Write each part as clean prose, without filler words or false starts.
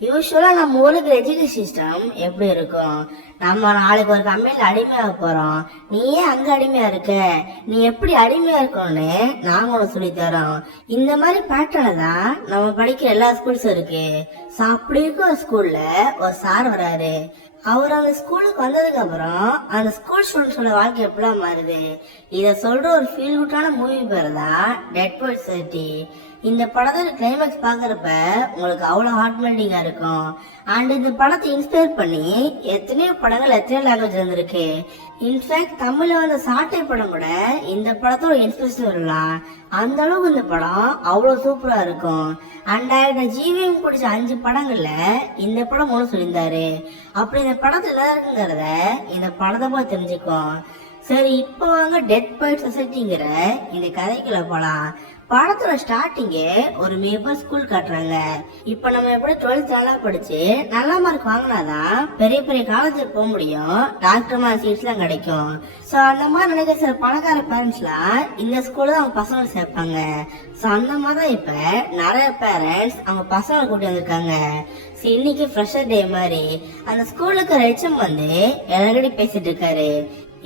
யூஸ்வலா நம்ம ஊருக்கு எஜுகேஷன் சிஸ்டம் எப்படி இருக்கும்? நம்ம நாளைக்கு ஒரு கம்பெனில அடிமையாக போறோம். நீ ஏன் அங்க அடிமையா இருக்க? நீ எப்படி அடிமையா இருக்கணும்னு நாங்க உனக்கு சொல்லி தரோம். இந்த மாதிரி பேட்டர்ல தான் நம்ம படிக்கிற எல்லா ஸ்கூல்ஸும் இருக்கு. அப்படி இருக்க ஒரு ஸ்கூல்ல ஒரு சார் வராரு. அவர் அந்த ஸ்கூலுக்கு வந்ததுக்கு அப்புறம் அந்த ஸ்கூல் ஸ்டூடெண்ட்ஸோட வாழ்க்கை எப்படிலாம் மாறுது இத சொல்ற ஒரு ஃபீல் குட்டான மூவி பேர் தான் டெட் பாய் சொசைட்டி. இந்த படத்தோட கிளைமேக்ஸ் பாக்குறப்ப உங்களுக்கு அவ்வளவு ஹார்ட் மெல்டிங்கா இருக்கும். அண்ட் இந்த படத்தை இன்ஸ்பயர் பண்ணி எத்தனையோ படங்கள் எத்தனையோ லாங்குவேஜ் வந்திருக்கு. இன்ஃபேக்ட் தமிழ்ல வந்த சாட்டை படம் கூட இந்த படத்தோட இன்ஸ்பிரேஷன் வரலாம். அந்த அளவுக்கு இந்த படம் அவ்வளவு சூப்பரா இருக்கும். அண்ட் டைரக்டர் ஜிவிஎம் பிடிச்ச 5 படங்கள்ல இந்த படம் ஒன்று சொல்லியிருந்தாரு. அப்படி இந்த படத்துல என்ன இருக்குங்கிறத இந்த படத்தை போய் தெரிஞ்சுக்கோம். சரி, இப்போ வாங்க டெட் பாய் சொசைட்டிங்கிற இந்த கதைக்குள்ள போலாம். படத்தோட ஸ்டார்டிங்கே ஒரு மேபர் ஸ்கூல் காட்டுறாங்க. இப்ப நம்ம எப்படி 12th நல்லா படிச்சு நல்ல மார்க் வாங்கினாதான் பெரிய பெரிய காலேஜுக்கு போக முடியும், டாக்டர் மாதிரி சீட்ஸ் எல்லாம் கிடைக்கும். சோ அந்த மாதிரி நினைக்கிற சில பணக்கார பேரண்ட்ஸ் எல்லாம் இந்த ஸ்கூல்ல அவங்க பசங்களை சேர்ப்பாங்க. சோ அந்த மாதிரி தான் இப்ப நிறைய பேரண்ட்ஸ் அவங்க பசங்களை கூட்டி வந்திருக்காங்க. இன்னைக்கு ஃப்ரெஷர் டே மாதிரி அந்த ஸ்கூலுக்கு ஹெச்எம் வந்து எல்லாருக்கிட்டையும் பேசிட்டு இருக்காரு.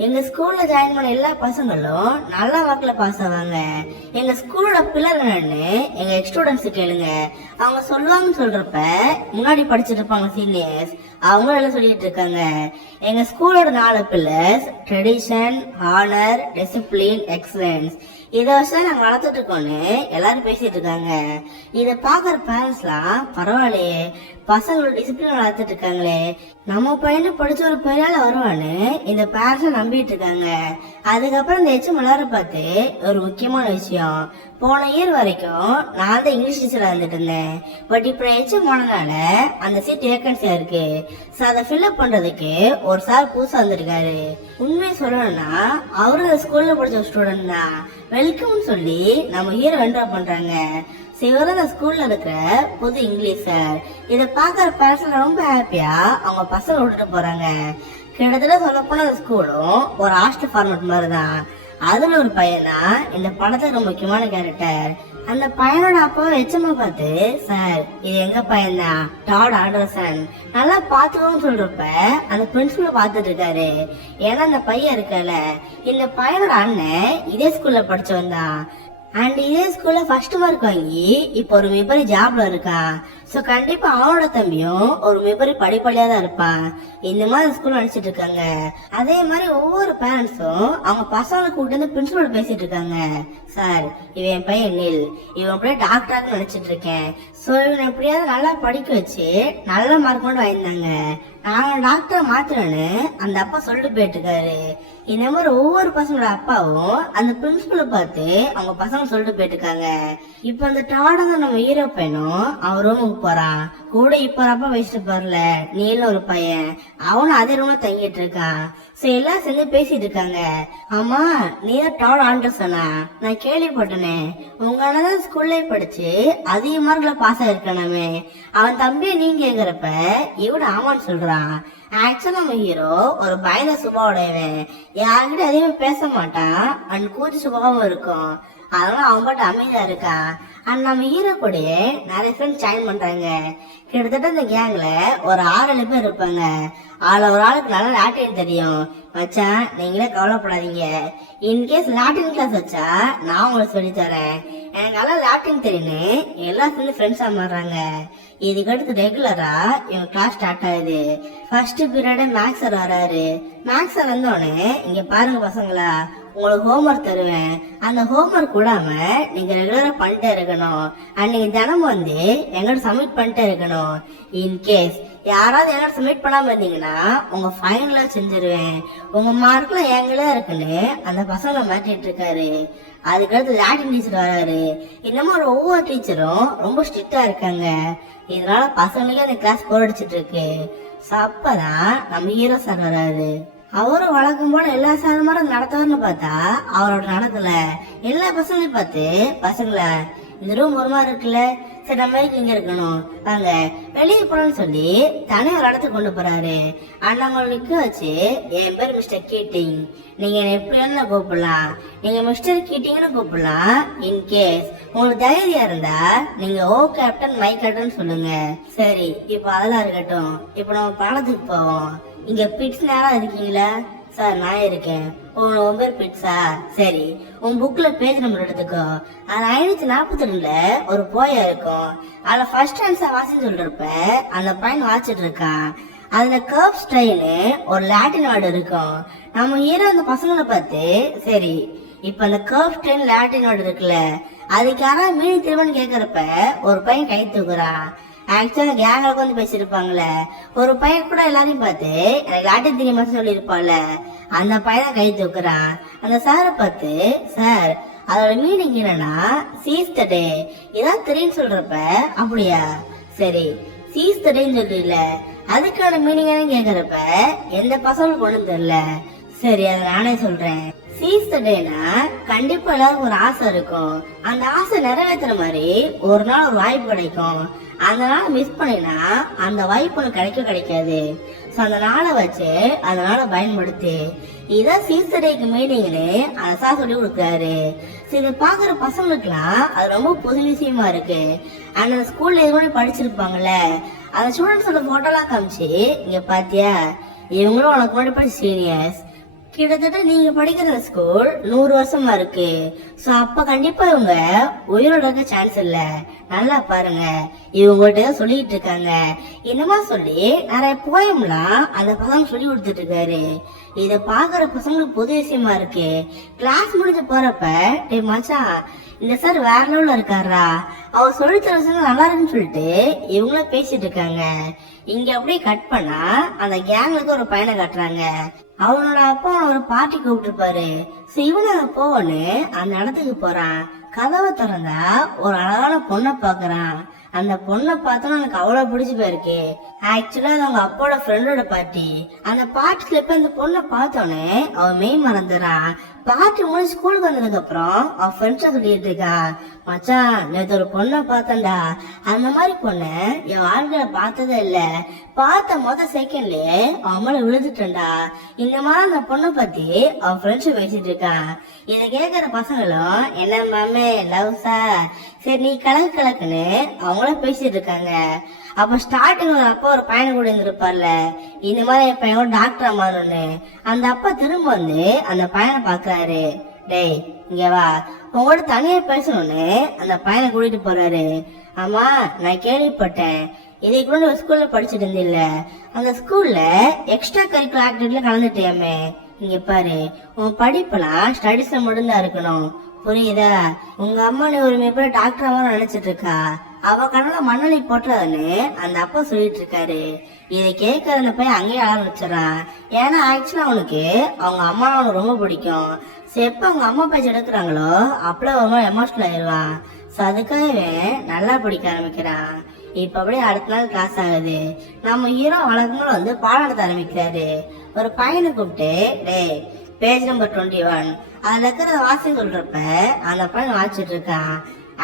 எங்க ஸ்கூல்ல ஜாயின் பண்ண எல்லா பசங்களும் நல்ல வாக்குல பாஸ் ஆவாங்க. எங்க ஸ்கூலோட பில்லர் என்னன்னு எங்க ஸ்டூடெண்ட்ஸ் கேளுங்க. அவங்க சொல்லுவாங்கன்னு சொல்றப்ப முன்னாடி படிச்சுட்டு இருப்பாங்க சீனியர்ஸ், அவங்க எல்லாம் சொல்லிட்டு இருக்காங்க. எங்க ஸ்கூலோட 4 pillars tradition, honour, discipline, excellence. இதை வச்சு நாங்க வளர்த்துட்டு இருக்கோம்னு எல்லாரும் பேசிட்டு இருக்காங்க. இதை பாக்குற பேரண்ட்ஸ்லாம் பரவாயில்லையே, பசங்களோட டிசிப்ளின் வளர்த்துட்டு இருக்காங்களே, நம்ம பையனு படிச்ச ஒரு பெரிய வருவான்னு இந்த பேரண்ட்ஸ் நம்பிட்டு இருக்காங்க. அதுக்கப்புறம் இந்த எச்சம் எல்லாரும் பார்த்து ஒரு முக்கியமான விஷயம், போன இயர் வரைக்கும் நான் தான் இங்கிலீஷ் டீச்சரா இருந்துட்டு இருந்தேன். பட் இப்ப எச்சம் போனதுனால அந்த சீட் வேகன்சியா இருக்கு. சோ அதை ஃபில்அப் பண்றதுக்கு ஒரு சார் புதுசா வந்திருக்காரு. உண்மையை சொல்லணும்னா அவரு அந்த ஸ்கூல்ல படிச்ச ஒரு ஸ்டூடெண்ட் தான். வெல்கம் சொல்லி நம்ம ஹீரோ என்ட்ரா பண்றாங்க. இவர் அந்த ஸ்கூல்ல இருக்கிற புது இங்கிலீஷ் சார். இதை பாக்குற பேரண்ட்ஸ் ரொம்ப ஹாப்பியா அவங்க பசங்க விட்டுட்டு போறாங்க. கிட்டத்தட்ட சொல்ல போன அந்த ஸ்கூலும் ஒரு ஹாஸ்டல் ஃபார்மேட் மாதிரிதான். அதுல ஒரு பையனா இந்த படத்துக்கு ரொம்ப முக்கியமான கேரக்டர். அந்த பையனோட அப்பாவை எச்சமா பார்த்து, சார் இது எங்க பையன் தான், டாட் ஆண்டர்சன், நல்லா பாத்துக்கோன்னு சொல்றப்ப அந்த பிரின்சிபல் பாத்துட்டு இருக்காரு. ஏன்னா அந்த பையன் இருக்கல, இந்த பையனோட அண்ணன் இதே ஸ்கூல்ல படிச்சவன் தான். அண்ட் இதே ஸ்கூல்ல ஃபர்ஸ்ட் மார்க் வாங்கி இப்போ ஒரு மிகப்பெரிய ஜாப்ல இருக்கான். சோ கண்டிப்பா அவனோட தம்பியும் ஒரு மிகப்பெரிய படிப்படியா தான் இருப்பான். இந்த மாதிரி ஸ்கூல்ல நினைச்சிட்டு இருக்காங்க. அதே மாதிரி ஒவ்வொரு பேரண்ட்ஸும் அவங்க பசங்களை கூப்பிட்டு வந்து பிரின்சிபல் பேசிட்டு இருக்காங்க. சார் இவன் என் பையன் நில், இவன் அப்படியே டாக்டராக நினைச்சிட்டு இருக்கேன். சோ இவன் எப்படியாவது நல்லா படிக்க வச்சு நல்ல மார்க் கொண்டு வாங்கியிருந்தாங்க. நான் டாக்டரை மாத்துறேன்னு அந்த அப்பா சொல்லிட்டு போயிட்டு இருக்காரு. இந்த மாதிரி ஒவ்வொரு பசங்களோட அப்பாவும் அந்த பிரின்சிபலை பார்த்து அவங்க பசங்க சொல்லிட்டு போயிட்டு இருக்காங்க. இப்ப அந்த டாடாக நம்ம ஹீரோ பையனும் அவன் ரூமுக்கு போறான். கூட இப்ப அப்பா வயசுல பாருல நீல ஒரு பையன், அவனும் அதே ரூம்ல தங்கிட்டு இருக்கான். சோ எல்லாம் சேர்ந்து பேசிட்டு இருக்காங்க. ஆமா, நீ தான் டாட் ஆண்டர்சனா? நான் கேள்விப்பட்டனே, உங்க அண்ணன் ஸ்கூல்ல படிச்சு அதிக மார்க்ல பாஸ் ஆயிருக்கானே, அவன் தம்பியை நீங்க கேக்குறப்ப இவன் ஆமான்னு சொல்றான். ஆக்சுவலா நம்ம ஹீரோ ஒரு பயந்த சுபாவுடையவன், யாருக்கிட்ட அதிகமா பேச மாட்டான், அண்ட் கூச்சி சுபாவும் இருக்கும். அதனால அவன் பாட்டு அமைதியா இருக்கான். அண்ட் நம்ம ஹீரோ கூட நிறைய ஃப்ரெண்ட்ஸ் ஜாயின் பண்றாங்க. கிட்டத்தட்ட இந்த கேங்ல ஒரு 6-7 பேர் இருப்பாங்க. அதுல ஒரு ஆளுக்கு நல்லா லாட்டின் தெரியும். மச்சான் நீங்களே கவலைப்படாதீங்க, இன்கேஸ் லாட்டின் கிளாஸ் வச்சா நான் உங்களுக்கு சொல்லி தரேன். எனக்கு நல்லா லாட்டின் தெரியுன்னு எல்லா ஃப்ரெண்ட்ஸா மாறுறாங்க. இதுக்கடுத்து ரெகுலரா இவங்க கிளாஸ் ஸ்டார்ட் ஆகுது. ஃபர்ஸ்ட் பீரியட் மேக்ஸ் சார் வராரு. மேக்ஸ் சார் வந்தோடனே, இங்க பாருங்க பசங்களா, உங்களுக்கு ஹோம்ஒர்க் தருவேன், அந்த ஹோம்ஒர்க் கூடாம நீங்க ரெகுலரா பண்ணிட்டே இருக்கணும். அண்ட் நீங்க தினமும் வந்து எங்கிட்ட சப்மிட் பண்ணிட்டே இருக்கணும். இன்கேஸ் யாராவது என்னோட சப்மிட் பண்ணாம இருந்தீங்கன்னா உங்க ஃபைனலா செஞ்சிருவேன், உங்க மார்க்ல எங்களே இருக்குன்னு அந்த பசங்களை மாட்டிட்டு இருக்காரு. அதுக்கடுத்து லாட்டின் டீச்சர் வராரு. இன்னமும் ஒவ்வொரு டீச்சரும் ரொம்ப ஸ்ட்ரிக்டா இருக்காங்க. இதனால பசங்களுக்கே அந்த கிளாஸ் போர் அடிச்சிட்டு இருக்கு. அப்பதான் நம்ம ஹீரோ சார் வராரு. அவரும் வழக்கம் போல எல்லா சார் மாதிரி நடத்துவார்னு பார்த்தா அவரோட நடக்கல. எல்லா பசங்களையும் பார்த்து, பசங்கள இந்த ரூம் ஒரு மாதிரி இருக்குல்ல, சரி நம்ம இங்க இருக்கணும் வாங்க வெளியே போறோம்னு சொல்லி தனி ஒரு இடத்துக்கு கொண்டு போறாரு. அண்ணாங்களை நிக்க வச்சு, என் பேர் மிஸ்டர் கீட்டிங், நீங்க என்ன எப்படி வேணாலும் கூப்பிடலாம், நீங்க மிஸ்டர் கீட்டிங்னு கூப்பிடலாம். இன்கேஸ் உங்களுக்கு தைரியம் இருந்தா நீங்க ஓ கேப்டன் மை கேப்டன் சொல்லுங்க. சரி இப்ப அதெல்லாம் இருக்கட்டும், இப்ப நம்ம பாடத்துக்கு போவோம். இங்க பிட்ஸ் நேரம் இருக்கீங்களா? சார் நான் இருக்கேன். உன் பேர் பிட்ஸா? சரி, உன் புக்ல பேஜ் நம்பர் எடுத்துக்கோ. அது 542ல ஒரு போயா இருக்கும். அதுல ஃபர்ஸ்ட் ஆன்சர் வாசின்னு சொல்றப்ப அந்த பையன் வாசிச்சுட்டு இருக்கான். அதுல கர்வ் ஸ்டைல்னு ஒரு லாட்டின் வேர்டு இருக்கும். நம்ம ஹீரோ அந்த பசங்களை பார்த்து, சரி இப்ப அந்த கர்வ் ஸ்டைல் லாட்டின் வேர்டு இருக்குல்ல, அதுக்கு யாராவது மீன் திருவன்னு கேக்குறப்ப ஒரு பையன் கை தூக்குறான். ஆக்சுவலா கேங்களுக்கு வந்து பேசிருப்பாங்களே, ஒரு பையன் கூட எல்லாரையும் பார்த்து எனக்கு லாட்டின் தெரியுமா சொல்லியிருப்பாள்ல, அந்த பையன் கை தூக்குறான். அந்த சாரை பார்த்து, சார் அதோட மீனிங் என்னன்னா சீஸ் த டே, இதான் தெரியும் சொல்றப்ப, அப்படியா சரி சீஸ் த டேன்னு சொல்றீல, அதுக்கான மீனிங் என்னன்னு கேக்குறப்ப எந்த பசங்களும் ஒண்ணும் தெரியல. சரி அதை நானே சொல்றேன். சீஸ் த டேனா கண்டிப்பா எல்லாருக்கும் ஒரு ஆசை இருக்கும். அந்த ஆசை நிறைவேற்றுற மாதிரி ஒரு நாள் ஒரு வாய்ப்பு கிடைக்கும். அந்த நாளை மிஸ் பண்ணினா அந்த வாய்ப்பு உனக்கு கிடைக்காது. ஸோ அந்த நாளை வச்சு அந்த நாளை பயன்படுத்து. இதான் சீஸ் த டேக்கு மீனிங்னு அந்த சார் சொல்லி கொடுக்குறாரு. இதை பாக்குற பசங்களுக்குலாம் அது ரொம்ப புது விஷயமா இருக்கு. அந்த ஸ்கூல்ல எதுவுமே படிச்சிருப்பாங்கல்ல, அந்த ஸ்டூடெண்ட்ஸோட போட்டோலாம் காமிச்சு, இங்க பாத்தியா இவங்களும் உனக்கு முன்னாடி படிச்ச சீனியர்ஸ், கிட்டத்தட்ட நீங்க படிக்கிற ஸ்கூல் 100 வருஷமா இருக்கு. சோ அப்ப கண்டிப்பா இவங்க உயிரோட இருக்க சான்ஸ் இல்ல. நல்லா பாருங்க, இவங்கள்ட்ட சொல்லிட்டு இருக்காங்க. என்னமா சொல்லி நிறைய போயம்லாம் அந்த பசங்க சொல்லி கொடுத்துட்டு இருக்காரு. இத பாக்குற பசங்களுக்கு புது விஷயமா இருக்கு. கிளாஸ் முடிஞ்சு போறப்ப, டே மச்சான் இந்த சார் வேற லெவல்ல இருக்காரா, அவர் சொல்லி தர விஷயம் நல்லா இருக்குன்னு சொல்லிட்டு இவங்கள பேசிட்டு இருக்காங்க. இங்க அப்படியே கட் பண்ணா அந்த கேங்களுக்கு ஒரு பையனை காட்டுறாங்க. அவனோட அப்பா ஒரு பார்ட்டி கூப்பிட்டுருப்பாரு. இவன் அங்க போவன்னு அந்த இடத்துக்கு போறான். கதவை திறந்தா ஒரு அழகான பொண்ணை பாக்குறான். அந்த பொண்ணை பார்த்தோன்னா எனக்கு அவ்வளவு பிடிச்சு போயிருக்கு. ஆக்சுவலா அது அவங்க அப்போட ஃப்ரெண்டோட பார்ட்டி. அந்த பார்ட்டில இப்ப இந்த பொண்ணை பார்த்தோன்னே அவன் மெய் மறந்துறான். பார்ட்டி முடிஞ்சு ஸ்கூலுக்கு வந்ததுக்கு அப்புறம் அவன் ஃப்ரெண்ட்ஸா சொல்லிட்டு இருக்கான், மச்சான் நேற்று ஒரு பொண்ணை பார்த்தேன்டா, அந்த மாதிரி பொண்ணை என் வாழ்க்கையில பார்த்ததே இல்ல, பார்த்த செகண்ட்லயே அவன் மேல விழுந்துட்டேன்டா. இந்த மாதிரி அந்த பொண்ணை பத்தி அவன் ஃப்ரெண்ட்ஸ் பேசிட்டு இருக்கான். இதை கேட்கிற பசங்களும் என்ன மாமே லவ்ஸா, சரி நீ கலக்குன்னு அவங்களும் பேசிட்டு இருக்காங்க. அப்ப ஸ்டார்டிங் அப்பா ஒரு பையனை கூட இருந்திருப்பார்ல, இந்த மாதிரி என் பையன் டாக்டர் அம்மான்னு. அந்த அப்பா திரும்ப வந்து அந்த பையனை பாக்குறாரு. டேய் இங்க வா, உங்களோட தனியா பேசணும்னு அந்த பையனை கூட்டிட்டு போறாரு. ஆமா நான் கேள்விப்பட்டேன், இதை கூட ஒரு ஸ்கூல்ல படிச்சுட்டு இருந்தில்ல, அந்த ஸ்கூல்ல எக்ஸ்ட்ரா கரிக்குலர் ஆக்டிவிட்டில கலந்துட்டியாமே. இங்க பாரு, உன் படிப்பெல்லாம் ஸ்டடிஸ்ல மட்டும்தான் இருக்கணும், புரியுதா? உங்க அம்மா நீ ஒரு மிகப்பெரிய டாக்டர் அம்மா நினைச்சிட்டு இருக்கா, அவ கடவுள மண்ணலி போட்டுறதுன்னு அந்த அப்பா சொல்லிட்டு இருக்காரு. இதை கேட்கற அந்த பையன் அங்கேயே ஆரம்பிச்சிடறான். ஏன்னா ஆக்சுவலா அவனுக்கு அவங்க அம்மா அவனுக்கு ரொம்ப பிடிக்கும். எப்ப அவங்க அம்மா பேச்சு எடுக்கிறாங்களோ அப்பெல்லாம் ரொம்ப எமோஷனல் ஆயிடுவான். ஸோ அதுக்காகவே நல்லா படிக்க ஆரம்பிக்கிறான். இப்ப அப்படியே அடுத்த நாள் கிளாஸ் ஆகுது. நம்ம ஹீரோ வழக்கங்களும் வந்து பாடம் எடுத்த ஆரம்பிக்கிறாரு. ஒரு பையனை கூப்பிட்டு, டே பேஜ் நம்பர் 21 அதுல இருக்கிற வாசி சொல்றப்ப அந்த பையன் வாசிச்சுட்டு இருக்கான்.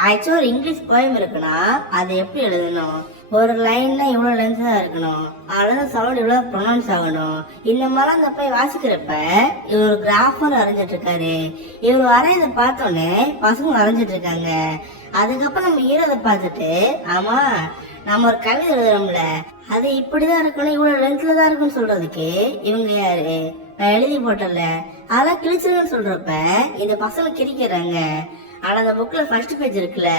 ஆக்சுவலா ஒரு இங்கிலீஷ் போயம் இருக்குன்னா அதை எப்படி எழுதணும், ஒரு லைன்ல இவ்வளவு லென்த் தான் இருக்கணும், அவ்வளவு சவுண்ட் இவ்வளவு ப்ரொனவுன்ஸ் ஆகணும், இந்த மாதிரி அந்த போய் வாசிக்கிறப்ப இவர் கிராஃபர் வரைஞ்சிட்டு இருக்காரு. இவர் வரையதை பார்த்தோன்னே பசங்க வரைஞ்சிட்டு இருக்காங்க. அதுக்கப்புறம் நம்ம ஹீரோதை பார்த்துட்டு, ஆமா நம்ம ஒரு கவிதை எழுதுறோம்ல, அது இப்படிதான் இருக்கணும் இவ்வளவு லென்த்ல தான் இருக்குன்னு சொல்றதுக்கு இவங்க யாரு, நான் எழுதி போட்டல அதெல்லாம் கிழிச்சிருன்னு சொல்றப்ப இந்த பசங்க கிரிக்கிறாங்க. ஆனா அந்த புக்ல ஃபர்ஸ்ட் பேஜ் இருக்குல்ல,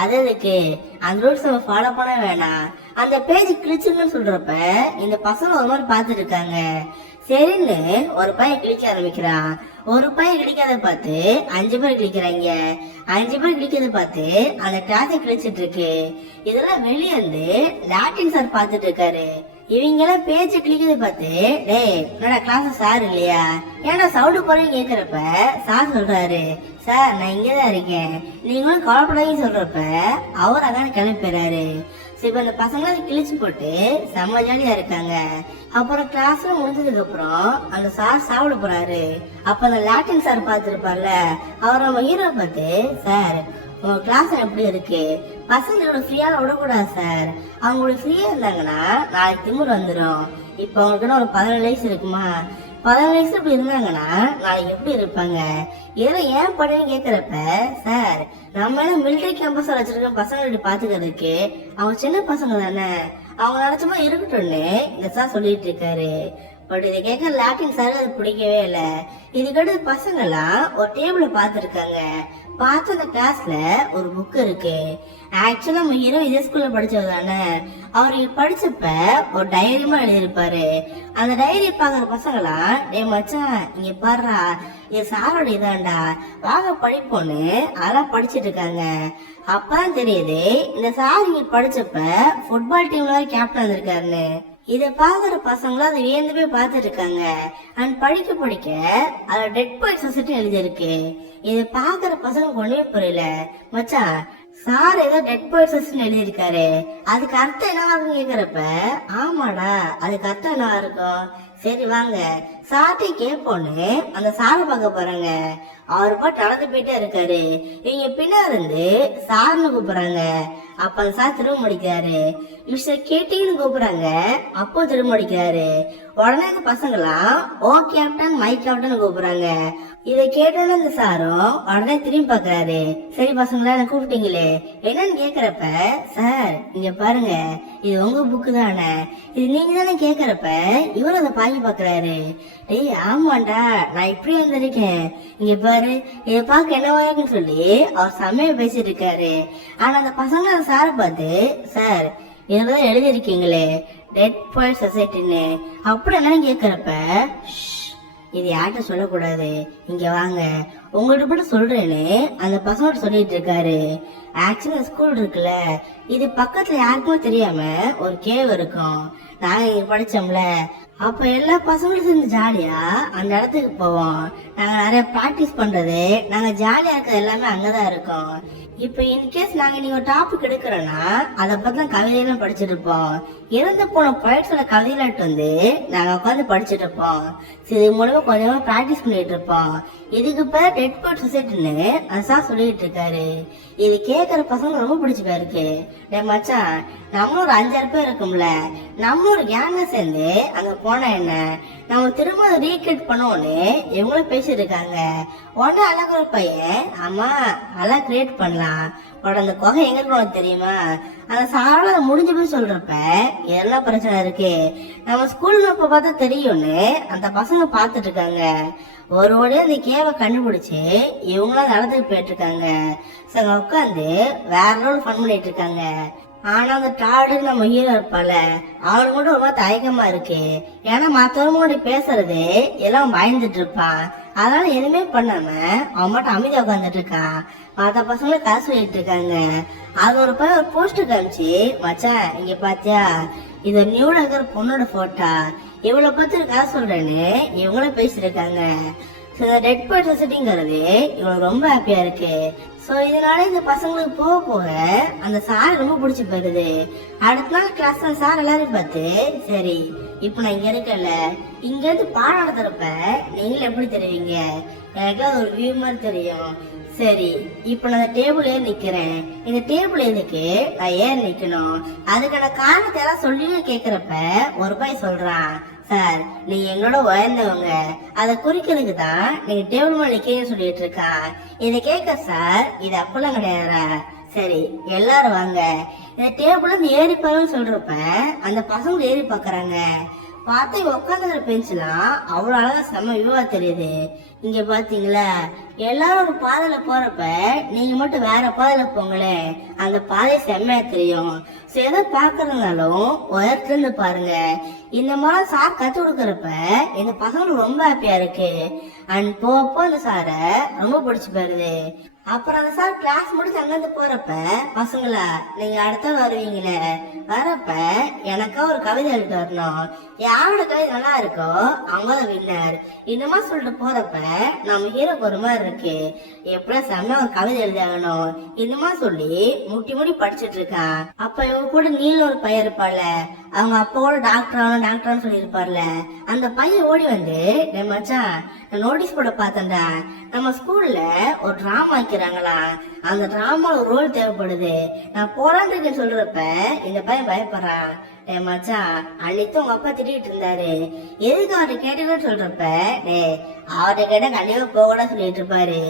அது எதுக்கு, அந்த ரூல்ஸ் நம்ம ஃபாலோ பண்ண வேணாம், அந்த பேஜ் கிழிச்சிருன்னு சொல்றப்ப இந்த பசங்க ஒரு மாதிரி பாத்துட்டு இருக்காங்க. சரின்னு ஒரு பையன் கிழிக்க ஆரம்பிக்கிறான். ஒரு பையன் கிழிக்காத பார்த்து 5 பேர் கிழிக்கிறாங்க. 5 பேர் கிழிக்கிறத பார்த்து அந்த கிளாஸை கிழிச்சிட்டு இருக்கு. இதெல்லாம் வெளியே வந்து லாட்டின் சார் பாத்துட்டு இருக்காரு. இவங்க எல்லாம் பேச்ச கிழிக்கிறத பார்த்து, டேய் என்னோட கிளாஸ் சார் இல்லையா, ஏன்னா சவுண்டு போறேன்னு கேக்குறப்ப சார் சொல்றாரு, சார் நான் இங்கதான் இருக்கேன் நீங்களும் கவலைப்படாதீங்கன்னு சொல்றப்ப அவர் அதான் கிளம்பிறாரு. இப்ப இந்த பசங்க கிழிச்சு போட்டு செம்ம ஜாலியா இருக்காங்க. அப்புறம் கிளாஸ்ல முடிஞ்சதுக்கு அப்புறம் அந்த சார் சாப்பிட போறாரு. அப்ப அந்த லாட்டின் சார் பாத்துருப்பார்ல, அவர் நம்ம ஹீரோ பார்த்து, சார் உங்க கிளாஸ் எப்படி இருக்கு? பசங்களோட ஃப்ரீயா விடக்கூடாது சார். அவங்களோட ஃப்ரீயா இருந்தாங்கன்னா நாளைக்கு திமிர் வந்துடும். இப்ப அவங்களுக்கு ஒரு 17 வயசு இருக்குமா? 17 வயசு இப்படி இருந்தாங்கன்னா நாளைக்கு எப்படி இருப்பாங்க? இதெல்லாம் ஏன் பண்ணுன்னு கேக்குறப்ப, சார் நம்ம எல்லாம் மிலிட்டரி கேம்பஸ் வச்சிருக்க பசங்க இப்படி பாத்துக்கிறதுக்கு அவங்க சின்ன பசங்க தானே, அவங்க நினைச்சமா இருக்கட்டும்னு இந்த சார் சொல்லிட்டு இருக்காரு. பட் இதை கேட்க லாட்டின் சார் அது பிடிக்கவே இல்லை. இதுக்கடுத்து பசங்க எல்லாம் ஒரு டேபிள பாத்துருக்காங்க. பார்த்து அந்த கிளாஸ்ல ஒரு புக் இருக்கு. ஆக்சுவலா நம்ம ஹீரோ இதே ஸ்கூல்ல படிச்சது தானே. அவரு படிச்சப்ப ஒரு டைரியுமா எழுதியிருப்பாரு. அந்த டைரி பாக்குற பசங்களாம், டே மச்சான் இங்க பாடுறா, என் சாரோட இதாண்டா, வாங்க படிப்போன்னு அதெல்லாம் படிச்சிட்டு இருக்காங்க. அப்பதான் தெரியுது இந்த சார் இங்க படிச்சப்ப ஃபுட்பால் டீம்ல கேப்டன் இருக்காருன்னு. இத பாக்குற பசங்களும் அதை வியந்து போய் பார்த்துட்டு இருக்காங்க. அண்ட் படிக்க படிக்க அதுல டெட் பாய் சொசைட்டி எழுதியிருக்கு. இத பாக்குற பசங்க ஒண்ணுமே புரியல. மச்சான் சார் ஏதோ டெட் பாய் சொசைட்டி எழுதியிருக்காரு, அதுக்கு அர்த்தம் என்னவா இருக்குன்னு கேக்குறப்ப, ஆமாடா அதுக்கு அர்த்தம் என்னவா இருக்கும், சரி வாங்க சார்ட்டை கேட்போன்னு அந்த சாரை பார்க்க போறாங்க. அவர் பாட்டு நடந்து போயிட்டே இருக்காரு. இவங்க பின்னா இருந்து சார்னு கூப்பிடுறாங்க. அப்ப அந்த சார் திரும்ப முடிக்கிறாரு. மிஸ்டர் கேட்டின்னு கூப்பிடுறாங்க. அப்போ திரும்ப முடிக்கிறாரு. உடனே இந்த பசங்களாம் ஓ கேப்டன் மை கேப்டன் கூப்பிடுறாங்க. இதை கேட்டோன்னு இந்த சாரும் உடனே திரும்பி பாக்குறாரு. சரி பசங்களா என்ன கூப்பிட்டீங்களே என்னன்னு கேக்குறப்ப, சார் இங்க பாருங்க இது உங்க புக்கு தானே, இது நீங்க தானே கேக்குறப்ப இவரும் அதை பாக்கி பாக்குறாரு. டேய் ஆமாண்டா நான் இப்படி வந்திருக்கேன், இங்க பாரு இதை பார்க்க என்னவா இருக்குன்னு சொல்லி அவர் செம்மையா பேசிட்டு இருக்காரு. ஆனா அந்த பசங்க அந்த சாரை பார்த்து, சார் இதெல்லாம் எழுதிருக்கீங்களே டெட் பாய் சொசைட்டின்னு, அப்படி என்னன்னு கேக்குறப்ப, இது யார்கிட்ட சொல்லக்கூடாது, இங்க வாங்க உங்கள்கிட்ட மட்டும் சொல்றேன்னு அந்த பசங்க சொல்லிட்டு இருக்காரு. ஆக்சுவலா ஸ்கூல் இருக்குல்ல, இது பக்கத்துல யாருக்குமே தெரியாம ஒரு கேவ் இருக்கும். நாங்க இங்க படிச்சோம்ல, அப்ப எல்லா பசங்களும் சேர்ந்து ஜாலியா அந்த இடத்துக்கு போவோம். நாங்க நிறைய பிராக்டிஸ் பண்றது, நாங்க ஜாலியா இருக்கிறது எல்லாமே அங்கதான் இருக்கோம். இப்ப இன்கேஸ் நாங்க நீங்க ஒரு டாபிக் எடுக்கிறோம்னா அதை பத்தி கவிதையெல்லாம் படிச்சுட்டு இருப்போம். இறந்து போன பொயட்ஸோட கவிதைலாட்டு வந்து நாங்க உட்காந்து படிச்சுட்டு இருப்போம். இது மூலமா கொஞ்சமா பிராக்டிஸ் பண்ணிட்டு இருப்போம். இதுக்கு பேர் டெட் பாய் சொசைட்டின்னு அந்த சார் சொல்லிட்டு இருக்காரு. இது கேட்கற பசங்க ரொம்ப பிடிச்சு போயிருக்கு. டே மச்சான் நம்மளும் ஒரு 5-6 பேர் இருக்கும்ல, நம்ம ஒரு கேங்க சேர்ந்து அங்க போனா என்ன, நம்ம திரும்ப ரீக்ரியேட் பண்ணுவோன்னு இவங்களும் பேசிட்டு இருக்காங்க. உடனே அழகு ஒரு பையன், ஆமா அதெல்லாம் கிரியேட் பண்ணலாம், உடனே அந்த குகை எங்க இருக்கணும் தெரியுமா, அந்த சாரோட முடிஞ்சு போய் சொல்றப்ப எல்லாம் பிரச்சனை இருக்கு, நம்ம ஸ்கூல் அப்ப பார்த்தா தெரியும்னு அந்த பசங்க பாத்துட்டு இருக்காங்க. ஒரு வழியா அந்த கேவை கண்டுபிடிச்சு இவங்களாம் நடந்துட்டு போயிட்டு இருக்காங்க. உட்காந்து வேற ரோல் ஃபன் பண்ணிட்டு இருக்காங்க. ஆனா அந்த டாடு நம்ம ஹீரோ இருப்பால, அவனுக்கு மட்டும் ரொம்ப தயக்கமா இருக்கு. ஏன்னா மத்தவங்க பேசுறது எல்லாம் பயந்துட்டு இருப்பான். அதனால எதுவுமே பண்ணாம அவன் மட்டும் அமைதியா உட்காந்துட்டு இருக்கான். மத்த பசங்களும் காசு சொல்லிட்டு இருக்காங்க. அது ஒரு பையன் ஒரு போஸ்டர் காமிச்சு, மச்சான் இங்க பாத்தியா இது நியூல இருக்கிற பொண்ணோட போட்டோ, இவ்வளவு பத்தி காசு சொல்றேன்னு இவங்களும் பேசிருக்காங்க. டெட் பாய் சொசைட்டிங்கிறது இவங்களுக்கு ரொம்ப ஹாப்பியா இருக்கு. சோ இதனால இந்த பசங்களுக்கு போக போக அந்த சார் ரொம்ப பிடிச்சி போயிருது. அடுத்த நாள் கிளாஸ்ல சார் எல்லாரும் பார்த்து, சரி இப்ப நான் இங்க இருக்கல, இங்க இருந்து பாடம் நடத்துறப்ப நீங்களும் எப்படி தெரிவிங்க, எனக்கு அது ஒரு வியூ மாதிரி தெரியும். சரி இப்ப நான் டேபிள் ஏறி நிக்கிறேன், இந்த டேபிள் எதுக்கு நான் ஏறி நிக்கணும், அதுக்கான காரணத்தை எல்லாம் சொல்லி கேக்குறப்ப ஒரு பையன் சொல்றான், சார் நீங்க எங்களோட உயர்ந்தவங்க, அதை குறிக்கிறதுக்கு தான் நீங்க டேபிள் மேல நிக்கிறீங்கன்னு சொல்லிட்டு இருக்கான். இதை கேட்க சார் இது அப்பெல்லாம் கிடையாதா, சரி எல்லாரும் வாங்க இந்த டேபிள் இருந்து ஏறி பாருன்னு சொல்றப்ப அந்த பசங்க ஏறி பாக்குறாங்க. பார்த்தா உட்காந்துக்கிற பெஞ்சுலாம் அவ்வளவு அழகா செம்ம வியூவா தெரியுது. இங்க பாத்தீங்களா எல்லாரும் ஒரு பாதையில போறப்ப நீங்க மட்டும் வேற பாதையில போங்களே, அந்த பாதை செம்மையா தெரியும். எதை பாக்குறதுனாலும் உயரத்துல இருந்து பாருங்க. இந்த மாதிரி சார் கத்து கொடுக்கறப்ப எங்க பசங்களுக்கு ரொம்ப ஹாப்பியா இருக்கு. அண்ட் போப்போ இந்த சாரை ரொம்ப பிடிச்சு போயிருது. அப்புறம் அந்த சார் கிளாஸ் முடிச்சு அங்கிருந்து போறப்ப, பசங்களா நீங்க அடுத்த வருவீங்களே, வரப்ப எனக்கா ஒரு கவிதை எழுதிட்டு வரணும், யாரோட கவிதை நல்லா இருக்கோ அவங்கதான் வின்னர். இந்த மாதிரி சொல்லிட்டு போறப்ப நம்ம ஹீரோக்கு ஒரு மாதிரி இருக்கு, எப்படியா செம்ம ஒரு கவிதை எழுதாகணும் இந்த மாதிரி சொல்லி முட்டி முடி படிச்சுட்டு இருக்கான். அப்ப இவங்க கூட நீல ஒரு பையன் இருப்பாள், அவங்க அப்பாவோட டாக்டர் சொல்லி இருப்பார்ல, அந்த பையன் ஓடி வந்து, மச்சான் நோட்டீஸ் போர்ட பார்த்தேன்டா, நம்ம ஸ்கூல்ல ஒரு டிராமா வைக்கிறாங்களா, அந்த டிராமால ஒரு ரோல் தேவைப்படுது, நான் போரான்னு சொல்றப்ப இந்த பையன் பயப்படுறான். டே மச்சான், அன்னைக்கு உங்க அப்பா திட்டிட்டு இருந்தாரு, எதுக்கு அவர்கிட்ட கேட்டீங்கன்னு சொல்றப்ப, டே அவர்கிட்ட கேட்டா கண்டிப்பா போகக்கூடாது சொல்லிட்டு இருப்பாரு,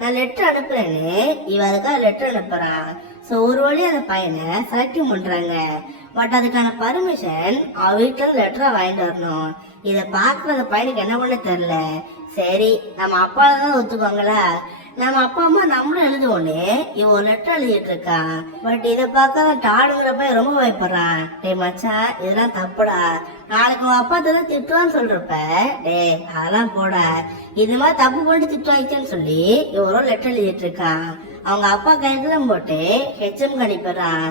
நான் லெட்டர் அனுப்புறேன்னு இவன் அதுக்காக லெட்டர் அனுப்புறான். சோ ஒரு வழி அந்த பையனை செலக்டிவ் பண்றாங்க. பட் அதுக்கான பர்மிஷன் அவ வீட்டுல இருந்து லெட்டரா வாங்கிட்டு வரணும். இத பாக்குற அந்த பையனுக்கு என்ன பண்ண தெரியல. சரி நம்ம அப்பா தான் ஒத்துக்குவாங்களா, நம்ம அப்பா அம்மா நம்மளும் எழுதுவோன்னு இவன் ஒரு லெட்டர் எழுதிட்டு இருக்கான். பட் இதை பார்க்க டாடுங்கிறப்ப ரொம்ப பயப்படுறான். டே மச்சான், இதெல்லாம் தப்புடா, நாளைக்கு உன் அப்பா தான் திட்டுவான்னு சொல்றப்ப, டே அதெல்லாம் போட, இது மாதிரி தப்பு பண்ணிட்டு திட்டுவாயிச்சேன்னு சொல்லி இவன் ஒரு லெட்டர் எழுதிட்டு இருக்கான். அவங்க அப்பா கையெழுத்துல போட்டு ஹெச்எம் அனுப்பிடுறான்.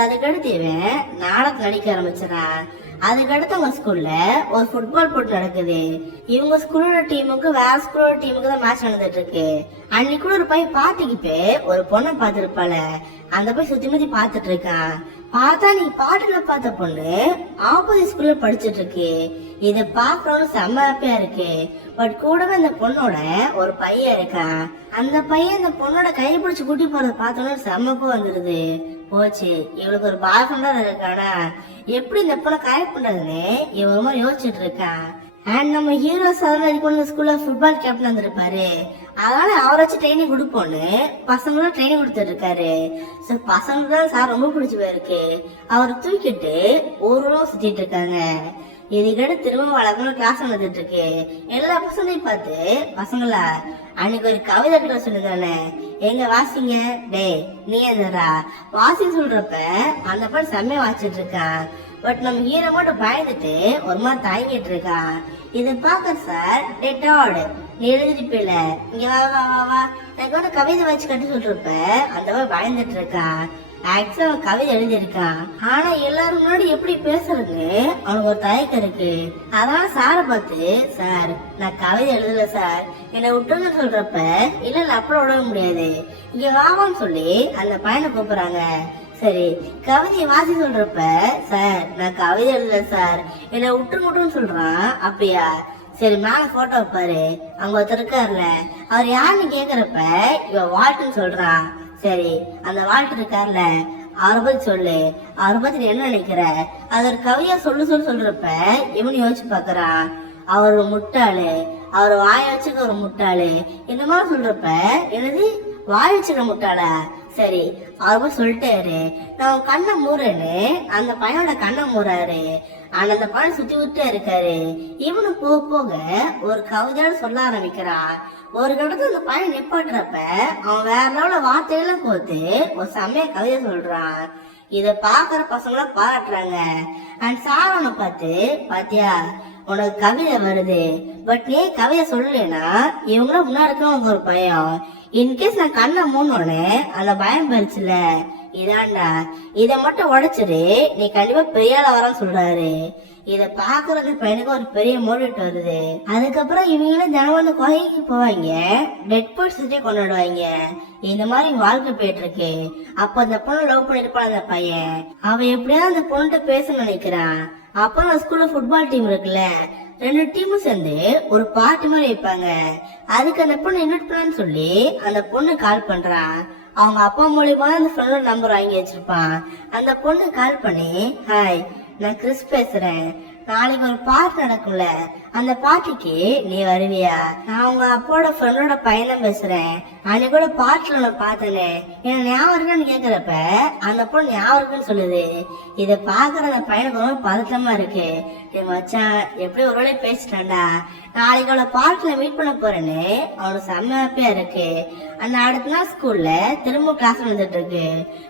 அதுக்கடுத்து இவன் நாடகம் நடிக்க ஆரம்பிச்சிடறான். அதுக்கடுத்து அவங்க ஸ்கூல்ல ஒரு ஃபுட்பால் போட்டி நடக்குது. இவங்க ஸ்கூலோட டீமுக்கு வேற ஸ்கூலோட டீமுக்கு தான் மேட்ச் நடந்துட்டு இருக்கு. அன்னைக்கு கூட ஒரு பையன் பாட்டிக்கு போய் ஒரு பொண்ணை பார்த்துருப்பாள, அந்த போய் சுத்தி முத்தி பாத்துட்டு இருக்கான். பார்த்தா நீ பாட்டுல பார்த்த பொண்ணு ஆப்போசிட் ஸ்கூல்ல படிச்சுட்டு இருக்கு. இத பாக்குறவனு செம்ம ஹாப்பியா இருக்கு. பட் கூடவே அந்த பொண்ணோட ஒரு பையன் இருக்கான். அந்த பையன் அந்த பொண்ணோட கையை பிடிச்சு கூட்டி போறத பார்த்தோன்னு செம்மக்கும் வந்துருது. போச்சு, இவளுக்கு ஒரு பாய் ஃப்ரெண்டா இருக்கானா, எப்படி இந்த பொண்ணை கரெக்ட் பண்றதுன்னு இவன் யோசிச்சுட்டு இருக்கான். அண்ட் நம்ம ஹீரோ சார் ஸ்கூல்ல ஃபுட்பால் கேப்டன் வந்திருப்பாரு, அதனால அவரை வச்சு ட்ரைனிங் கொடுப்போன்னு பசங்களும் ட்ரைனிங் கொடுத்துட்டு இருக்காரு. ஸோ பசங்களுக்கு தான் சார் ரொம்ப பிடிச்சி போயிருக்கு. அவரை தூக்கிட்டு ஊரும் சுத்திட்டு இருக்காங்க. இதுக்கிட்ட திரும்ப வளர்க்கணும் கிளாஸ் நடந்துட்டு இருக்கு. எல்லா பசங்களையும் பார்த்து, பசங்களா அன்னைக்கு ஒரு கவிதை கிட்ட சொல்லுதானே, எங்க வாசிங்க, டே நீ என்னடா வாசிங்க சொல்றப்ப அந்த படம் செம்மையா வாசிச்சுட்டு இருக்கான். பட் நம்ம ஹீரோ மட்டும் பயந்துட்டு ஒரு மாதிரி தயங்கிட்டு இருக்கான். இதை பாக்க சார், டே டாட் நீ எழுதிருப்பில, இங்க வா வா வா வா எனக்கு வந்து கவிதை வச்சு கட்டி சொல்றப்ப அந்த மாதிரி பயந்துட்டு இருக்கான். ஆக்சுவலா அவன் கவிதை எழுதியிருக்கான், ஆனா எல்லாரும் முன்னாடி எப்படி பேசுறதுன்னு அவனுக்கு ஒரு தயக்கம் இருக்கு. அதனால சாரை பார்த்து, சார் நான் கவிதை எழுதல சார், என்னை விட்டுன்னு சொல்றப்ப, இல்ல அப்புறம் விட முடியாது, இங்க வாவான்னு சொல்லி அந்த பையனை கூப்பிடுறாங்க. சரி கவிதையை வாசி சொல்றப்ப, சார் நான் கவிதை எழுதல சார், என்னை விட்டுன்னு சொல்றான். அப்படியா, சரி மேல போட்டோ வைப்பாரு, அங்க ஒருத்தர் இருக்காருல, அவர் யாருன்னு கேக்குறப்ப இவன் வால்ட்னு சொல்றான். சரி அந்த வால்ட் இருக்காருல, அவரை பத்தி சொல்லு, அவரை பத்தி நீ என்ன நினைக்கிற, அது ஒரு கவியா சொல்றப்ப இவனு யோசிச்சு பாக்குறான். அவர் ஒரு முட்டாளு, அவர் வாய வச்சுக்க ஒரு முட்டாளு, இந்த மாதிரி சொல்றப்ப என்னது வாய் வச்சுக்க முட்டாளா, சரி அவர் சொல்லிட்டாரு நான் கண்ணை மூறேன்னு அந்த பையனோட கண்ணை மூறாரு. ஆனா அந்த பையன் சுத்தி விட்டே இருக்காரு. இவனு போக போக ஒரு கவிதையோட சொல்ல ஆரம்பிக்கிறான். ஒரு கட்டத்துல அந்த பையன் நிப்பாட்டுறப்ப அவன் வேற லெவல வார்த்தையெல்லாம் கோத்து ஒரு செம்மைய கவிதை சொல்றான். இத பாக்குற பசங்களும் பாராட்டுறாங்க. அண்ட் சாரனை பார்த்து, பாத்தியா உனக்கு கவிதை வருது, பட் நீ கவிதை சொல்லலைன்னா இவங்கள முன்னாடி இருக்கவங்க ஒரு பயம், இன்கேஸ் நான் கண்ணை மூணோன்னு அந்த பயம் போயிடுச்சுல, இதாண்டா இத மட்டும் உடைச்சிரு, நீ கண்டிப்பா பெரிய ஆள வரன்னு சொல்றாரு. இத பாக்குறது பையனுக்கு ஒரு பெரிய மோட்டிவேட் வருது. அதுக்கப்புறம் இவங்களும் தினம் வந்து கோயிலுக்கு போவாங்க, டெட் பர்சன்டே கொண்டாடுவாங்க. இந்த மாதிரி வாழ்க்கை போயிட்டு இருக்கு. அப்ப அந்த பொண்ணு லவ் பண்ணிருப்பான் அந்த பையன், அவன் எப்படியாவது அந்த பொண்ணுகிட்ட பேச நினைக்கிறான். அப்புறம் ஸ்கூல்ல ஃபுட்பால் டீம் இருக்குல்ல, 2 டீமும் சேர்ந்து ஒரு பார்ட்டி மாதிரி வைப்பாங்க. அதுக்கு அந்த பொண்ணு இன்வைட் பண்ணு சொல்லி அந்த பொண்ணு கால் பண்றான். அவங்க அப்பா மூலியமா அந்த ஃப்ரெண்டோட நம்பர் வாங்கி வச்சிருப்பான். அந்த பொண்ணு கால் பண்ணி, ஹாய் நான் கிறிஸ் பேசுறேன், நாளைக்கு ஒரு பார்ட்டி நடக்கும்ல, அந்த பார்ட்டிக்கு நீ வருவியா, நான் உங்க அப்பாவோட ஃப்ரெண்டோட பையன் பேசுறேன், அன்னைக்கு கூட பார்ட்டில நான் பார்த்தேனே, என்ன ஞாபகம் இருக்குன்னு கேக்குறப்ப அந்த பொண்ணு ஞாபகம் இருக்குன்னு சொல்லுது. இத பாக்குற அந்த பையனுக்கு ரொம்ப பதட்டமா இருக்கு. மச்சான் எப்படி ஒரு வேலையை பேசிட்டான்டா, நாளைக்கு அவளை பார்ட்டில மீட் பண்ண போறேன்னு அவனுக்கு செம்ம ஹாப்பியா இருக்கு. அந்த அடுத்த நாள் ஸ்கூல்ல திரும்ப கிளாஸ் நடந்துட்டு இருக்கு.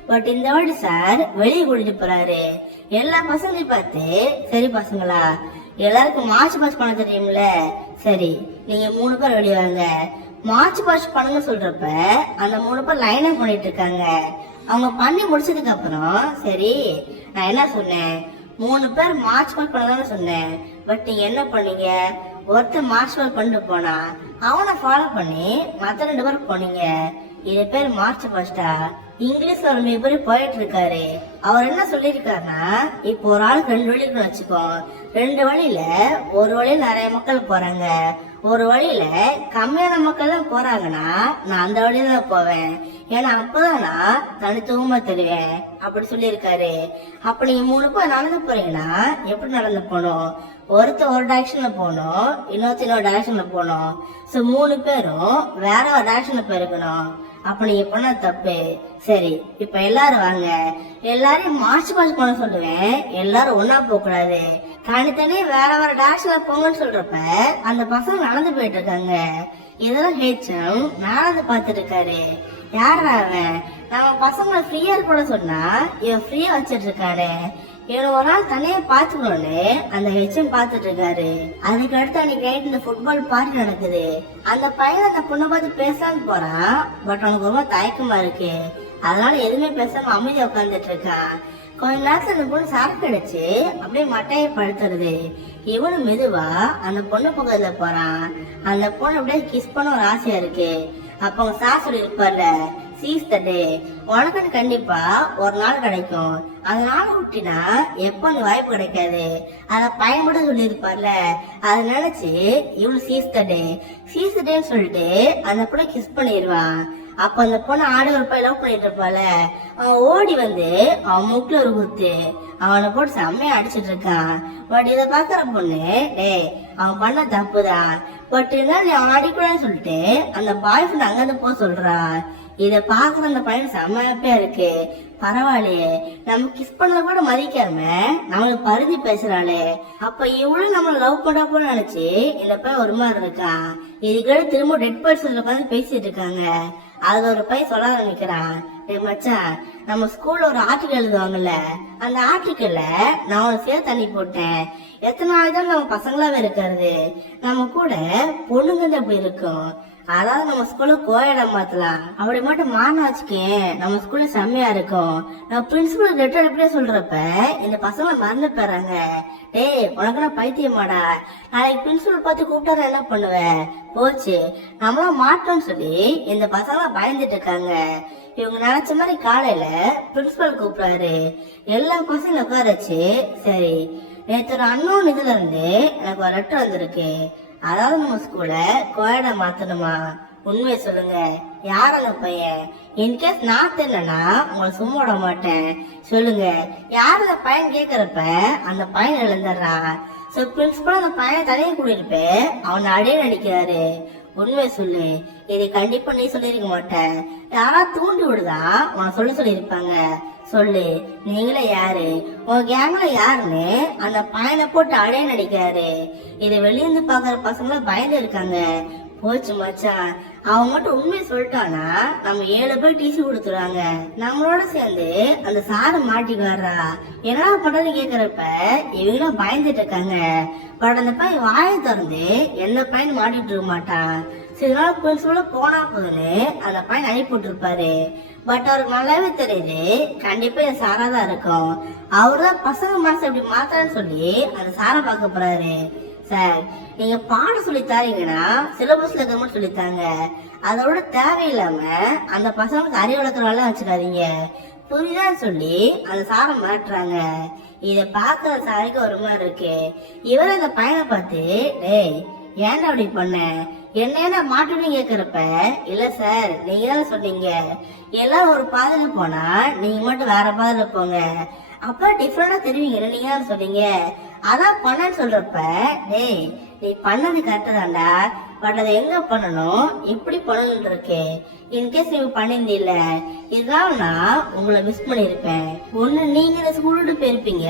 பட் இந்த வாட்டி சார் வெளியே கூட்டிட்டு போறாரு. எல்லா பசங்களையும் பார்த்து, சரி பசங்களா எல்லாருக்கும் மார்ச் பாஸ்ட் பண்ண தெரியும்ல, சரி நீங்க 3 பேர் வெளியே வாங்க, மார்ச் பாஸ்ட் பண்ணுங்க சொல்றப்ப அந்த 3 பேர் லைனா பண்ணிட்டு இருக்காங்க. அவங்க பண்ணி முடிச்சதுக்கு அப்புறம், சரி நான் என்ன சொன்னேன், 3 பேர் மார்ச் பாஸ்ட் பண்ணதான்னு சொன்னேன், பட் நீங்க என்ன பண்ணீங்க, ஒருத்தர் மார்ச் பாஸ்ட் பண்ணிட்டு போனா அவனை ஃபாலோ பண்ணி மத்த 2 பேர் போனீங்க. இது பேர் மார்ச் பாஸ்டா. இங்கிலீஷ்ல ஒரு மிகப்பெரிய போயிட்டு இருக்காரு. அவர் என்ன சொல்லியிருக்காருன்னா, இப்போ ஒரு ஆளுக்கு 2 வழி இருக்குன்னு வச்சுக்கோ, 2 வழியில ஒரு வழியில நிறைய மக்கள் போறாங்க, ஒரு வழியில கம்மியான மக்கள் தான் போறாங்கன்னா நான் அந்த வழியில தான் போவேன். ஏன்னா அப்பதான் நான் தனித்துவமா தெரிவேன் அப்படி சொல்லியிருக்காரு. அப்ப நீங்க 3 பேர் நடந்து போறீங்கன்னா எப்படி நடந்து போகணும்? ஒருத்தர் ஒரு டைரக்ஷன்ல போகணும், இன்னொரு டைரக்ஷன்ல போகணும். சோ 3 பேரும் வேற ஒரு டைரக்ஷன்ல போயிருக்கணும். அப்ப நீங்க பண்ண தப்பு. சரி, இப்ப எல்லாரும் வாங்க, எல்லாரையும் மார்ச் பண்ண சொல்லுவேன். எல்லாரும் ஒன்னா போக கூடாது, தனித்தனி வேற வேற டைரக்ஷன்ல போங்கன்னு சொல்றப்ப அந்த பசங்க நடந்து போயிட்டு இருக்காங்க. இதெல்லாம் ஹெச்எம் நடந்து பார்த்துட்டு இருக்காரு. யாரா அவன்? நம்ம பசங்களை ஃப்ரீயா இருக்க சொன்னா இவன் ஃப்ரீயா வச்சிட்டு இருக்காரு. இவன் ஒரு நாள் தனியா பாத்துக்கணும்னு அந்த ஹெச்எம் பாத்துட்டு இருக்காரு. அதுக்கு அடுத்து அன்னைக்கு நைட் இந்த ஃபுட்பால் பார்ட்டி நடக்குது. அந்த பையன் அந்த பொண்ணை பார்த்து பேசலான்னு போறான். பட் அவனுக்கு ரொம்ப தயக்கமா இருக்கு. அதனால எதுவுமே பேசாம அமைதியா உட்காந்துட்டு இருக்கான். கொஞ்ச நேரத்துல அந்த பொண்ணு சரக்கு அடிச்சு அப்படியே மட்டையை படுத்துறது. இவனு மெதுவா அந்த பொண்ணு பக்கத்துல போறான். அந்த பொண்ணு அப்படியே கிஸ் பண்ண ஒரு ஆசையா இருக்கு. அப்ப அவங்க சார் சொல்லி இருப்பார்ல, சீஸ் தட்டு, உனக்கு கண்டிப்பா ஒரு நாள் கிடைக்கும், அதனால விட்டினா எப்ப நீ வாய்ப்பு கிடைக்காது, அத பயன்பட சொல்லி இருப்பார்ல. அத நினைச்சு இவனு சீஸ் தட்டேன்னு சொல்லிட்டு அந்த பொண்ணை கிஸ் பண்ணிடுவான். அப்ப அந்த பொண்ணு ஆடி ஒரு பையன் லவ் பண்ணிட்டு இருப்பால, அவன் ஓடி வந்து அவன் முக்கில ஒரு குத்து அவனை போட்டு செம்மையா அடிச்சிட்டு இருக்கான். பட் இத பாக்குற பொண்ணு, டேய் அவன் பண்ண தப்புதான், பட் இருந்தாலும் நீ அவன் அடிக்கூடாதுன்னு சொல்லிட்டு அந்த பாய் ஃப்ரெண்ட் அங்கிருந்து போக சொல்றா. இத பாக்குற அந்த பையன் செம்மையா இருக்கு. பரவாயில்லையே, நம்ம கிஸ் பண்ணத கூட மதிக்காம நம்மளுக்கு பருதி பேசுறாளே, அப்ப இவளும் நம்மள லவ் பண்ணா போல நினைச்சு இந்த பையன் ஒரு மாதிரி இருக்கான். இதுக்கிட்ட திரும்ப டெட் பர்சன்ல உட்காந்து பேசிட்டு இருக்காங்க. அது ஒரு பையன் சொல்ல ஆரம்பிக்கிறான், மச்சான் நம்ம ஸ்கூல்ல ஒரு ஆர்டிக்கல் எழுதுவாங்கல்ல, அந்த ஆர்டிக்கல்ல நான் ஒரு சேர் தண்ணி போட்டேன். எத்தனை நாள் தான் நம்ம பசங்களாவே இருக்கிறது, நம்ம கூட பொண்ணுங்க அப்படி இருக்கும். அதாவது நம்ம ஸ்கூல்ல கோயடா மாத்தலாம், அப்படி மட்டும் மாறினா வச்சுக்கேன் நம்ம ஸ்கூல்ல செம்மையா இருக்கும். நான் பிரின்சிபல் லெட்டர் எப்படியே சொல்றப்ப இந்த பசங்க மறந்து போறாங்க. டேய் உனக்குன்னா பைத்தியமாடா, நாளைக்கு பிரின்சிபல் பார்த்து கூப்பிட்டாரு என்ன பண்ணுவேன்? போச்சு, நம்மளாம் மாட்டோம்னு சொல்லி இந்த பசங்க பயந்துட்டு இருக்காங்க. இவங்க நினைச்ச மாதிரி காலையில பிரின்சிபல் கூப்பிடாரு. எல்லா பசங்களும் உட்காரச்சு, சரி நேற்று ஒரு அன்னோன் இதுல இருந்து எனக்கு ஒரு லெட்டர் வந்திருக்கு, அதாவது நம்ம ஸ்கூல்ல கோயடா மாத்தணுமா, உண்மையை சொல்லுங்க, யார் அந்த பையன்? இன்கேஸ் நான் தெரியலன்னா உங்களை சும்மா விட மாட்டேன், சொல்லுங்க யார் அந்த பையன் கேக்குறப்ப அந்த பையன் எழுந்துடுறான். சோ பிரின்சிபல் அந்த பையன் தனியை கூட்டிட்டு அவனை அடைய நடிக்கிறாரு. உண்மையை சொல்லு, இதை கண்டிப்பா நீ சொல்லிருக்க மாட்டேன், யாரா தூண்டி விடுதா உன சொல்லிருப்பாங்க, சொல்லு நீங்களே யாரு, உங்க கேங்ல யாருன்னு அந்த பையனை போட்டு அடைய நடிக்கிறாரு. இதை வெளியிருந்து பாக்குற பசங்க பயந்து இருக்காங்க. போச்சு மச்சான், அவன் மட்டும் உண்மையை சொல்லிட்டானா நம்ம 7 பேர் டிசி கொடுத்துருவாங்க. நம்மளோட சேர்ந்து அந்த சாரை மாட்டிக்காரா, என்ன பண்றதுன்னு கேக்குறப்ப இவங்களும் பயந்துட்டு இருக்காங்க. பட் அந்த பையன் வாயை திறந்து எந்த பையன் மாட்டிட்டு இருக்க மாட்டான். சில நாள் பிரின்சிபல போனா போதுன்னு அந்த பையன் அனுப்பிட்டு இருப்பாரு. பட் அவருக்கு நல்லாவே தெரியுது கண்டிப்பா என் சாரா தான் இருக்கும். அவருதான் பசங்க மனசு எப்படி மாத்தான்னு சொல்லி அந்த சாரை பார்க்க போறாரு. சார் நீங்க பாடம் சொல்லி தாரீங்கன்னா சிலபஸ்ல இருக்க மட்டும் சொல்லித்தாங்க, அதோட தேவையில்லாம அந்த பசங்களுக்கு அறிவு வளர்க்குறவெல்லாம் வச்சுக்காதீங்க, புரியுதான்னு சொல்லி அந்த சாரை மாட்டுறாங்க. இத பாக்குற சாருக்கு ஒரு மாதிரி இருக்கு. இவர் அந்த பையனை பார்த்து, டேய் ஏன்டா அப்படி பண்ண, என்ன மாட்டுன்னு கேக்குறப்ப, இல்ல சார் நீங்க தானே சொன்னீங்க எல்லாம் ஒரு பாதையில போனா நீங்க மட்டும் வேற பாதையில போங்க, அப்ப டிஃபரெண்டா தெரிவிங்க, நீங்க தானே சொன்னீங்க, அதான் பண்ணன்னு சொல்றப்ப, டேய் நீ பண்ணது கரெக்ட் தான்டா, பட் அதை எங்க பண்ணணும் எப்படி பண்ணணும் இருக்கு, இன்கேஸ் நீங்க பண்ணிருந்தீல்ல இதனால நான் உங்களை மிஸ் பண்ணிருப்பேன். ஒண்ணு நீங்க இந்த ஸ்கூல் விட்டு போயிருப்பீங்க,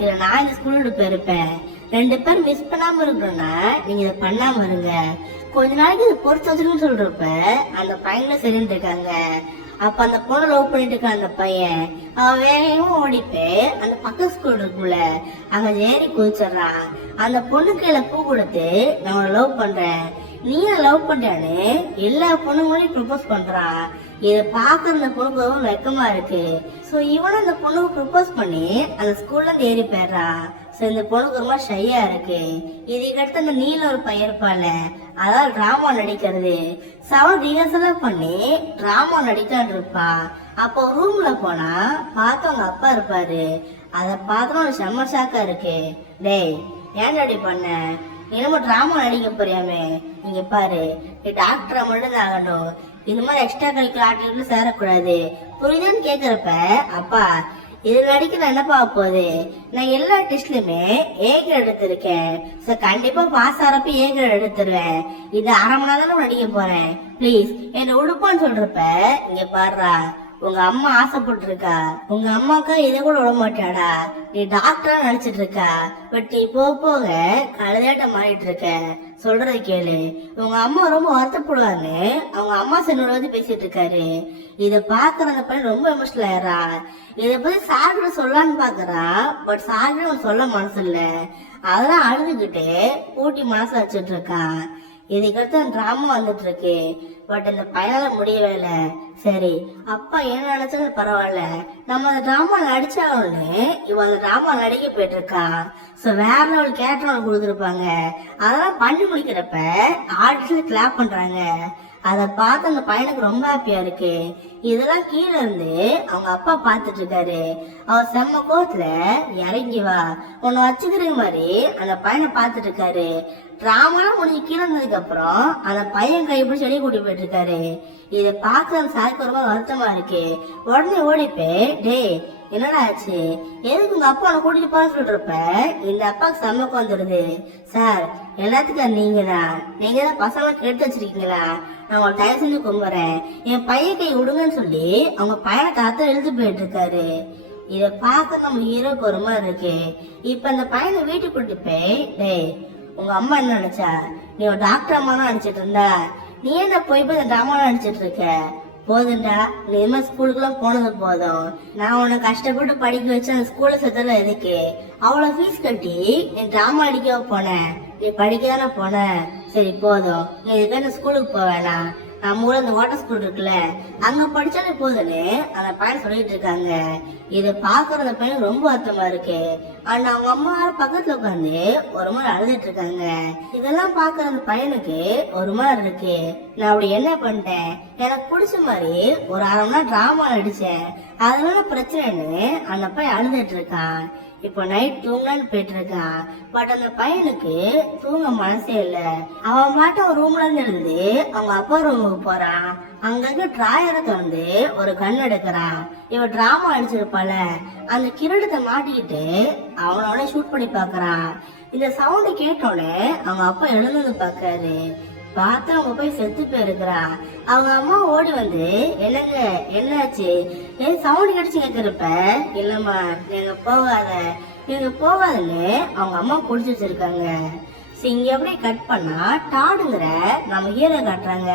இல்ல நான் இந்த ஸ்கூல் விட்டு போயிருப்பேன். 2 பேர் மிஸ் பண்ணாம இருக்கணும்னா நீங்க இதை பண்ணாம இருங்க. கொஞ்ச நாளைக்கு இதை பொறுத்து வச்சுக்கணும்னு சொல்றப்ப அந்த பையன்ல சரின்னு இருக்காங்க. அப்ப அந்த பொண்ணை லவ் பண்ணிட்டு இருக்கான் அந்த பையன். அவன் வேகமா ஓடிப்பே அந்த பக்க ஸ்கூல் இருக்குல்ல அங்க ஏறி குதிச்சிடறான். அந்த பொண்ணு கையில பூ கொடுத்து நான் உன்னை லவ் பண்றேன், நீ லவ் பண்றான்னு எல்லா பொண்ணுங்களையும் ப்ரப்போஸ் பண்றான். இத பாக்குற அந்த பொண்ணுக்கு ரொம்ப வெக்கமா இருக்கு. சோ இவனும் அந்த பொண்ணுக்கு ப்ரப்போஸ் பண்ணி அந்த ஸ்கூல்ல இருந்து ஏறி போயிடுறான். சோ இந்த பொண்ணுக்கு ரொம்ப ஷையா இருக்கு. இதுக்கடுத்து அந்த நீல ஒரு பையன் இருப்பால, அதாவது டிராமா நடிக்கிறது, சவுண்ட் ரிஹர்சலா பண்ணி டிராமா நடிக்கான்னு இருப்பான். அப்போ ரூம்ல போனா பார்த்து அவங்க அப்பா இருப்பாரு. அத பார்த்தோம் செம்ம ஷாக்கா இருக்கு. டேய் ஏன்டாடி பண்ண, என்னமோ டிராமா நடிக்க போறியாமே, இங்க பாரு, நீ டாக்டரா மட்டும் தான் ஆகணும். இந்த மாதிரி எக்ஸ்ட்ரா கரிக்குலர் ஆக்டிவிட்டில சேரக்கூடாது, புரியுதுன்னு கேக்குறப்ப, அப்பா இது நடிக்க என்னப்பா போகுது, நான் எல்லா டெஸ்ட்லயுமே ஏ கிரேட் எடுத்திருக்கேன், கண்டிப்பா பாஸ் ஆறப்ப ஏ கிரேட் எடுத்துருவேன். இது அரை மணி நேரம் நடிக்க போறேன், ப்ளீஸ் என்ன உடுப்பான்னு சொல்றப்ப, இங்க பாருடா, உங்க அம்மா ஆசைப்பட்டு இருக்கா, உங்க அம்மாக்கா இதை கூட விட மாட்டாடா, நீ டாக்டரா நடிச்சிட்டு இருக்கா, பட் நீ போக போக கழுதையாட்ட மாறிட்டு இருக்க. சொல்றதை கேளு, உங்க அம்மா ரொம்ப வருத்தப்படுவான்னு அவங்க அம்மா சன்னோட வந்து பேசிட்டு இருக்காரு. இத பாக்குற அந்த பையன் ரொம்ப எமோஷனல் ஆயிடுறா. இத பத்தி சார்கிட்ட சொல்லலான்னு பாக்குறான், பட் சார்கிட்ட அவன் சொல்ல மனசு இல்ல. அதெல்லாம் அழுதுகிட்டு பூட்டி மனசு வச்சுட்டு இருக்கான். இதுக்கடுத்து டிராமா வந்துட்டு இருக்கு, பட் இந்த பையனால முடியவே இல்லை. சரி, அப்பா என்ன நினைச்சாலும் பரவாயில்ல, நம்ம அந்த டிராமா நடிச்சாலும்னு இவன் அந்த டிராமா நடிக்க போயிட்டு இருக்கான். ஸோ வேற லெவல் கேரக்டர் கொடுத்துருப்பாங்க. அதெல்லாம் பண்ணி முடிக்கிறப்ப ஆடிஷன் கிளாப் பண்றாங்க. அதை பார்த்து அந்த பையனுக்கு ரொம்ப ஹாப்பியா இருக்கு. இதெல்லாம் கீழே இருந்து அவங்க அப்பா பார்த்துட்டு இருக்காரு. அவர் செம்ம கோவத்துல இறங்கி வா உன்னை வச்சுக்கிற மாதிரி அந்த பையனை பார்த்துட்டு இருக்காரு. டிராமாலாம் முடிஞ்சு கீழே இருந்ததுக்கு அப்புறம் அந்த பையன் கைப்பிடி செடி கூட்டி போயிட்டு இருக்காரு. இதை பார்க்க அந்த சாய்க்கு ரொம்ப வருத்தமா இருக்கு. உடனே ஓடிப்பே, டே என்னடா ஆச்சு, எதுக்கு உங்க அப்பா அவனை கூட்டிட்டு போக சொல்றப்ப இந்த அப்பாவுக்கு செம்மக்கு வந்துடுது. சார், எல்லாத்துக்கும் நீங்க தான் பசங்களை கெடுத்து வச்சிருக்கீங்களா, நான் உங்களை தயவு செஞ்சு கும்புறேன், என் பையன் கை விடுங்கன்னு சொல்லி அவங்க பையனை காத்த எழுத்து போயிட்டு இருக்காரு. இத பார்க்க நம்ம ஹீரோக்கு ஒரு மாதிரி இருக்கு. இப்ப அந்த பையனை வீட்டுக்கு கூட்டிட்டு போய், டேய் உங்க அம்மா என்ன நினைச்சா, நீ ஒரு டாக்டர் அம்மா தான் நினைச்சிட்டு இருந்தா, நீ என்ன போய் இந்த டிராமா நினைச்சிட்டு இருக்க, போதுண்டா, நீ இனிமே ஸ்கூலுக்குலாம் போனது போதும். நான் உன்னை கஷ்டப்பட்டு படிக்க வச்சு அந்த ஸ்கூல்ல சேர்த்தல எதுக்கு, அவ்வளவு ஃபீஸ் கட்டி நீ டிராமா அடிக்க போன, நீ படிக்க தானே போன, சரி போதும், நீ இதுக்கு ஸ்கூலுக்கு போக வேணாம், நம்ம ஊர்ல இந்த வாட்டர் ஸ்கூல் இருக்குல்ல அங்க படிச்சாலே போதுன்னு அந்த பையன் சொல்லிட்டு இருக்காங்க. இதை பாக்குற அந்த பையன் ரொம்ப அர்த்தமா இருக்கு. ஆனா அவங்க அம்மா பக்கத்துல உட்காந்து ஒரு மாதிரி அழுதுட்டு இருக்காங்க. இதெல்லாம் பாக்குற அந்த பையனுக்கு ஒரு மாதிரி இருக்கு. நான் அப்படி என்ன பண்ணிட்டேன், எனக்கு பிடிச்ச மாதிரி ஒரு அரை மணி நேரம் டிராமா நடிச்சேன், அதனால பிரச்சனைன்னு அந்த பையன் அழுதுட்டு இருக்கான். இப்போ நைட் தூங்கலான்னு போயிட்டு இருக்கான். பட் அந்த பையனுக்கு தூங்க மனசே இல்ல. அவன் மாட்ட ஒரு ரூம்ல இருந்து அவங்க அப்பா ரூமுக்கு போறான். அங்க டிராயரை திறந்து ஒரு கண் எடுக்கிறான். இவன் டிராமா அடிச்சிருப்பால அந்த கிரடத்தை மாட்டிக்கிட்டு அவனோட ஷூட் பண்ணி பாக்குறான். இந்த சவுண்ட் கேட்டோடனே அவங்க அப்பா எழுந்து பாக்காரு. பார்த்தா அவங்க போய் செத்து போயிருக்கிறான். அவங்க அம்மா ஓடி வந்து, என்னங்க என்னாச்சு, ஏன் சவுண்ட் கிடைச்சு கேட்கிறப்ப, இல்லம்மா நீங்க போகாதுன்னு அவங்க அம்மா புடிச்சு வச்சிருக்காங்க. இங்க அப்படியே கட் பண்ணா டாடுங்கிற நம்ம ஹீரோ காட்டுறாங்க.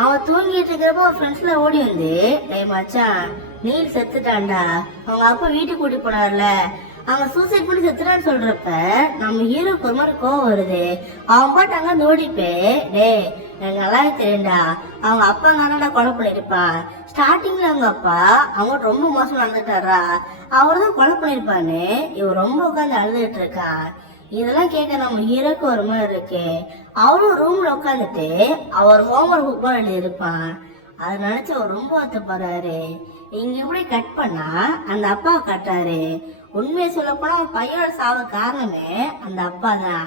அவன் தூங்கிட்டு இருக்கிறப்ப ஒரு ஃப்ரெண்ட்ஸ்ல ஓடி வந்து, டேய் மச்சான் நீல் செத்துட்டான்டா, அவங்க அப்பா வீட்டுக்கு கூட்டி போனார்ல, அவன் சூசைட் பண்ணி செத்துறான்னு சொல்றப்ப நம்ம ஹீரோக்கு ஒரு மாதிரி கோவம் வருது. அவன் பாட்டு அங்க ஓடிப்பே, டே எனக்கு நல்லாவே தெரியும்டா, அவங்க அப்பா தானடா கொலை பண்ணிருப்பான், ஸ்டார்டிங்ல அவங்க அப்பா அவங்க ரொம்ப மோசம் நடந்துட்டாரா, அவர் தான் கொலை பண்ணிருப்பான்னு இவன் ரொம்ப உட்காந்து அழுதுட்டு இருக்கான். இதெல்லாம் கேட்க நம்ம ஹீரோக்கு ஒரு மாதிரி இருக்கு. அவரும் ரூம்ல உட்காந்துட்டு அவர் ஹோம்ஒர்க் புக் எழுதி இருப்பான். அதை நினைச்சு அவர் ரொம்ப வருத்தப்படுறாரு. இங்க இப்படி கட் பண்ணா அந்த அப்பாவை காட்டாரு. உண்மையை சொல்ல போனா பையனோட சாவ காரணமே அந்த அப்பா தான்.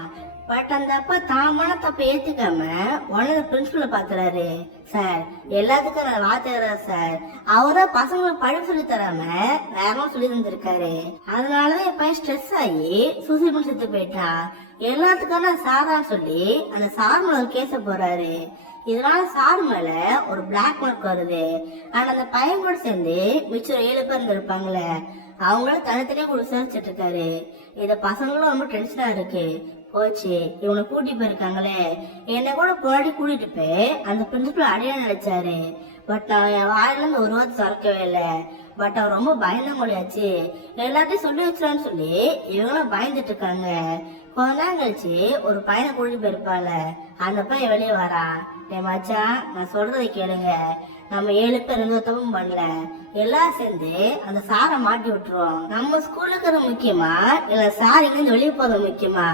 பட் அந்த அப்பா தாமான தப்ப ஏத்துக்காம உடனே பிரின்சிபலை பாக்குறாரு. சார், எல்லாத்துக்கும் நான் வாத்துறேன் சார், அவர்தான் பசங்களுக்கு படிப்பு சொல்லி தராம வேற சொல்லி தந்திருக்காரு, அதனாலதான் என் பையன் ஸ்ட்ரெஸ் ஆகி சூசைட் பண்ணி செத்து போயிட்டான், எல்லாத்துக்கான சாரா சொல்லி அந்த சார் மேல ஒரு கேஸ போறாரு. இதனால சார் மேல ஒரு பிளாக் மார்க் வருது. ஆனா அந்த பையன் கூட சேர்ந்து மிச்சம் 7 பேர் இருப்பாங்களே அவங்களும் தனித்தனியா கூட விசாரிச்சுட்டு இருக்காரு. இத பசங்களும் ரொம்ப டென்ஷனா இருக்கு. போச்சு, இவனை கூட்டி போயிருக்காங்களே, என்னை கூட போராடி கூட்டிட்டு போய் அந்த பிரின்சிபல் அடைய நினைச்சாரு. பட் அவன் என் வாயில இருந்து ஒரு வார்த்தை திறக்கவே இல்லை. பட் அவன் ரொம்ப பயந்த மொழியாச்சு, எல்லாத்தையும் சொல்லி வச்சிடான்னு சொல்லி இவங்களும் பயந்துட்டு இருக்காங்க. கொஞ்ச நேரம் கழிச்சு ஒரு பையனை கூட்டிட்டு போயிருப்பால, அந்த பையன் வெளியே வரான். என் மச்சான், நான் சொல்றதை கேளுங்க, நம்ம 7 பேர் எந்த தப்பும் பண்ணல, எல்லாம் சேர்ந்து அந்த சாரை மாட்டி விட்டுருவோம். நம்ம ஸ்கூலுக்கு முக்கியமா இல்ல சார் இங்கிருந்து வெளியே போறது முக்கியமா,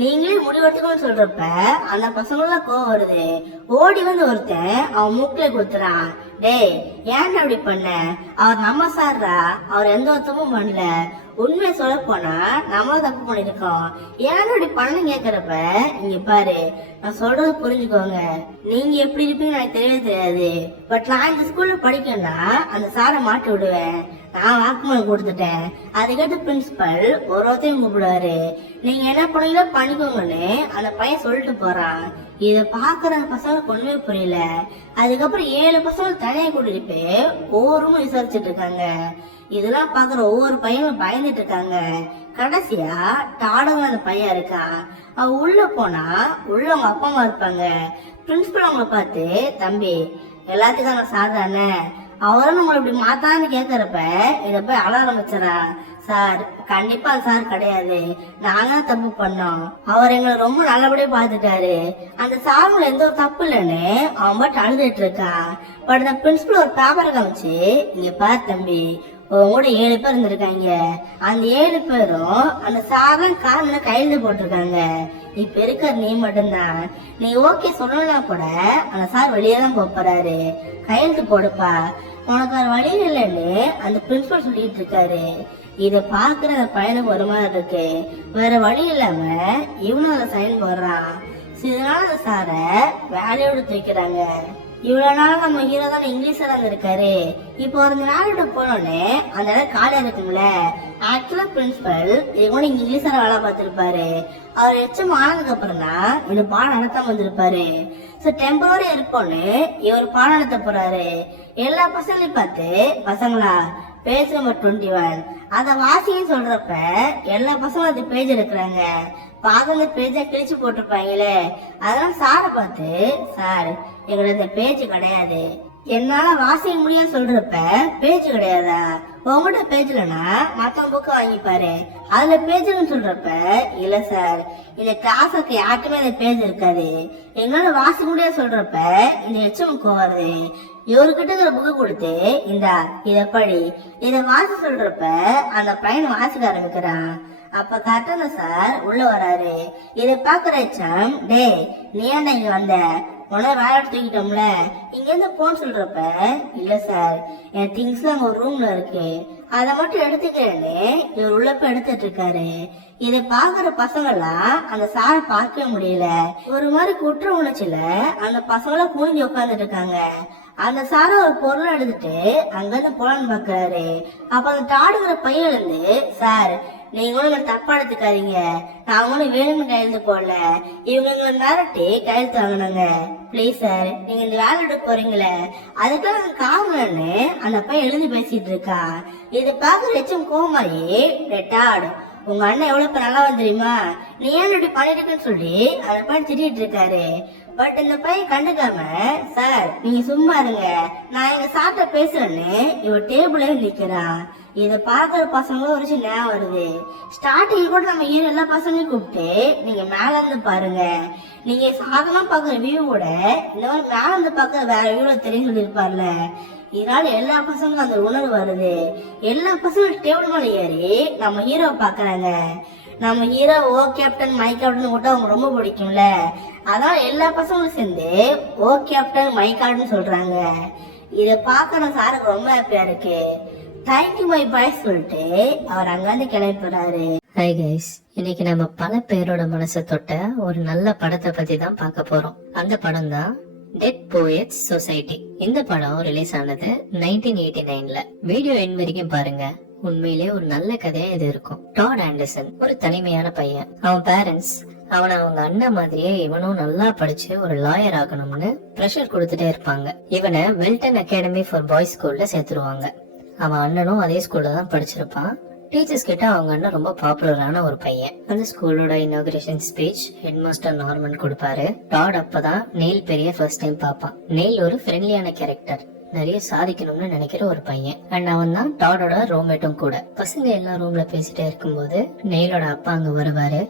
நீங்களே முடிவெடுத்துக்கணும்னு சொல்றப்ப அந்த பசங்களெல்லாம் கோவம் வருது. ஓடி வந்து ஒருத்தன் அவன் மூக்கில குத்துறான். டேய் ஏன் அப்படி பண்ண? அவர் நம்ம சார்ரா, அவர் எந்த ஒரு தப்பும் பண்ணல. உண்மையை சொல்ல போனா நம்ம தப்பு பண்ணிருக்கோம். ஏன் அப்படி பண்ணு கேக்குறப்ப இங்க பாரு, நான் சொல்றது புரிஞ்சுக்கோங்க. நீங்க எப்படி இருப்பீங்கன்னு எனக்கு தெரியவே தெரியாது. பட் நான் இந்த ஸ்கூல்ல படிக்கணும்னா அந்த சாரை மாட்டி விடுவேன். நான் வாக்குமூலம் கொடுத்துட்டேன். அதுக்கடுத்து பிரின்சிபல் ஒருத்தையும் கூப்பிடுவாரு. நீங்க என்ன பண்ணீங்களோ பண்ணிக்கோங்கன்னு அந்த பையன் சொல்லிட்டு போறான். இத பாக்குற பசங்களுக்கு ஒண்ணுமே புரியல. அதுக்கப்புறம் 7 பசங்க தனியா கூட்டிட்டு போய் ஒவ்வொரு விசாரிச்சுட்டு இருக்காங்க. இதெல்லாம் பாக்குற ஒவ்வொரு பையனும் பயந்துட்டு இருக்காங்க. கடைசியா டாடங்க அந்த பையன் இருக்கான். அவ உள்ள போனா உள்ள அவங்க அப்பா அம்மா இருப்பாங்க. பிரின்சிபல் அவங்கள பார்த்து, தம்பி எல்லாத்துக்கும் நான் சாதாரண, அவரும் நம்மளை இப்படி மாத்தான்னு கேக்குறப்ப இத போய் அழ ஆரம்பிச்சரா. சார் கண்டிப்பா சார் கிடையாது, நாங்க தப்பு பண்ணோம். அவர் எங்களை ரொம்ப நல்லபடியா பாத்துட்டாரு. அந்த சார்ல எந்த ஒரு தப்பு இல்லைன்னு அவன் பாட்டு அழுதுட்டு இருக்கான். பட் அந்த பிரின்சிபல் ஒரு பேப்பரை காமிச்சு, இங்க பாரு தம்பி, உங்க கூட 7 பேர் இருந்திருக்காங்க. அந்த 7 பேரும் அந்த சாரம் காரணம் கையெழுத்து போட்டிருக்காங்க. இப்ப இருக்க நீ மட்டும்தான். நீ ஓகே சொல்லணும்னா கூட அந்த சார் வெளியே தான் போறாரு. கையெழுத்து போடுப்பா, உனக்கு வேற வழி இல்லைன்னு அந்த பிரின்சிபல் சொல்லிட்டு இருக்காரு. இத பாக்குற அந்த பையனுக்கு ஒரு மாதிரி இருக்கு. வேற வழி இல்லாம இவனும் அதை சைன் போடுறான். இதனால அந்த சாரை வேலையோடு தூக்கிறாங்க. இவ்வளவு நாள் நம்ம ஹீரோ தான் இங்கிலீஷ்ல தான் இருக்காரு. இப்போ ஒரு வேலையோட போனோடனே அந்த இடம் காலியா இருக்கும்ல. ஆக்சுவலா பிரின்சிபல் இவங்க இங்கிலீஷ்ல வேலை பார்த்திருப்பாரு. அவர் எச்சம் ஆனதுக்கு அப்புறம் தான் இந்த பாடம் நடத்தாம வந்திருப்பாரு. சோ டெம்பரரி இருப்போன்னு இவர் பாடம் நடத்த போறாரு. எல்லா பசங்களையும் பார்த்து, பசங்களா பேஜ் நம்பர் 21 அத வாசின்னு சொல்றப்ப எல்லா பசங்களும் அந்த பேஜ் இருக்கிறாங்க. பாக்க பேஜ கிழிச்சு போட்டிருப்பாங்களே. அதனால சாரை பார்த்து, சார் எங்களோட இந்த பேஜ் கிடையாது, என்னால வாசிக்க முடியாது சொல்றப்ப பேஜ் கிடையாதா? உங்ககிட்ட பேஜ் இல்லைன்னா மத்தவங்க புக்க வாங்கிப்பாரு, அதுல பேஜ்னு சொல்றப்ப இல்ல சார் இந்த கிளாஸுக்கு யாருக்குமே அந்த பேஜ் இருக்காது, எங்களால வாசிக்க முடியாது சொல்றப்ப இந்த எச்சம் கோவாது. இவர்கிட்ட ஒரு புக்கு கொடுத்து, இந்தா இத படி, இத வாசி சொல்றப்ப அந்த பையன் வாசிக்க ஆரம்பிக்கிறான். அப்ப கரெக்டான சார் உள்ள வராரு. இத பாக்குற எச்சம், டே நீ ஏன்டா இங்க வந்த? உடனே வேலை தூக்கிட்டோம்ல, இங்க இருந்து போன்னு சொல்றப்ப இல்ல சார் என் திங்ஸ் அங்க ஒரு ரூம்ல இருக்கு, அதை மட்டும் எடுத்துக்கிறேன்னு இவர் உள்ள போய் எடுத்துட்டு இருக்காரு. இதை பாக்குற பசங்க எல்லாம் அந்த சாரை பார்க்கவே முடியல. ஒரு மாதிரி குற்ற உணர்ச்சியில அந்த பசங்கள குனிஞ்சு உட்காந்துட்டு இருக்காங்க. அந்த சாரை ஒரு பொருளை எடுத்துட்டு அங்க இருந்து போலான்னு பாக்குறாரு. அப்ப அந்த டாடுங்கிற பையன் இருந்து, சார் நீங்க ஒண்ணு தப்பா எடுத்துக்காதீங்க, நான் ஒண்ணு வேணும்னு கையெழுத்து போடல, இவங்க எங்களை மிரட்டி கையெழுத்து வாங்கினாங்க, பிளீஸ் சார் நீங்க இந்த வேலை எடுக்க போறீங்களே அதுக்கெல்லாம் காரணம்னு அந்த பையன் எழுதி பேசிட்டு இருக்கா. இது பாக்குற லட்சம் கோமாயி, ரெட்டாடு உங்க அண்ணன் எவ்வளவு நல்லா வந்துருமா, நீ ஏன் இப்படி பண்ணிருக்குன்னு சொல்லி அந்த பையன் திட்டிட்டு இருக்காரு. பட் இந்த பையன் கண்டுக்காம, சார் நீங்க சும்மா இருங்க, நான் எங்க சாப்பிட்ட பேசுறேன்னு இவன் டேபிளே நிக்கிறான். இத பாக்குற பசங்களும் ஒரு சின்ன ஞாபகம் வருது. ஸ்டார்டிங் கூட நம்ம எல்லா பசங்களையும் கூப்பிட்டு நீங்க மேல இருந்து பாருங்க, நீங்க சாதமா பாக்குற வியூ கூட இந்த மாதிரி மேல இருந்து பாக்குற வேற வியூல தெரியும் சொல்லியிருப்பார்ல. இதனால எல்லா பசங்களும் அந்த உணர்வு வருது. எல்லா பசங்களும் டேபிள் மேல ஏறி நம்ம ஹீரோ பாக்குறாங்க. நம்ம hero O captain my captain கூட அவங்க ரொம்ப பிடிக்கும்ல, அதனால எல்லா பசங்களும் சேர்ந்து ஓ கேப்டன் மை கேப்டன் சொல்றாங்க. இத பாக்குற சாருக்கு ரொம்ப ஹாப்பியா இருக்கு. தேங்க்யூ மை பாய் சொல்லிட்டு அவர் அங்கிருந்து கிளம்பிடுறாரு. ஹாய் கைஸ், இன்னைக்கு நம்ம பல பேரோட மனசை தொட்ட ஒரு நல்ல படத்தை பத்தி தான் பார்க்க போறோம். அந்த படம் தான் டெட் போயட்ஸ் சொசைட்டி. இந்த படம் ரிலீஸ் ஆனது 1989ல. வீடியோ எண்ட் வரைக்கும் பாருங்க, உண்மையிலே ஒரு நல்ல கதையா இது இருக்கும். டாட் ஆண்டர்சன் ஒரு தனிமையான பையன். அவன் பேரண்ட்ஸ் அவனை அவங்க அண்ணன் மாதிரியே இவனும் நல்லா படிச்சு ஒரு லாயர் ஆகணும்னு ப்ரெஷர் கொடுத்துட்டே இருப்பாங்க. இவனை வெல்டன் அகாடமி ஃபார் பாய்ஸ் ஸ்கூல்ல சேர்த்துருவாங்க. அவன் அண்ணனும் அதே ஸ்கூல்ல தான் படிச்சிருப்பான். டீச்சர்ஸ் கிட்ட அவங்க அண்ணன் ரொம்ப பாப்புலரான ஒரு பையன். அந்த ஸ்கூலோட inauguration speech head master Norman கொடுப்பாரு. டாட் அப்பதான் நெயில் பெரிய ஃபர்ஸ்ட் டைம் பாப்பான். நெயில் ஒரு ஃப்ரெண்ட்லியான கேரக்டர், நிறைய சாதிக்கணும்னு நினைக்கிற ஒரு பையன். அண்ட் அவன் தான் டாடோட ரூம்மேட்டும் கூட. பசங்க எல்லாம் ரூம்ல பேசிட்டே இருக்கும்போது நெயிலோட அப்பா அங்க வருவாரு.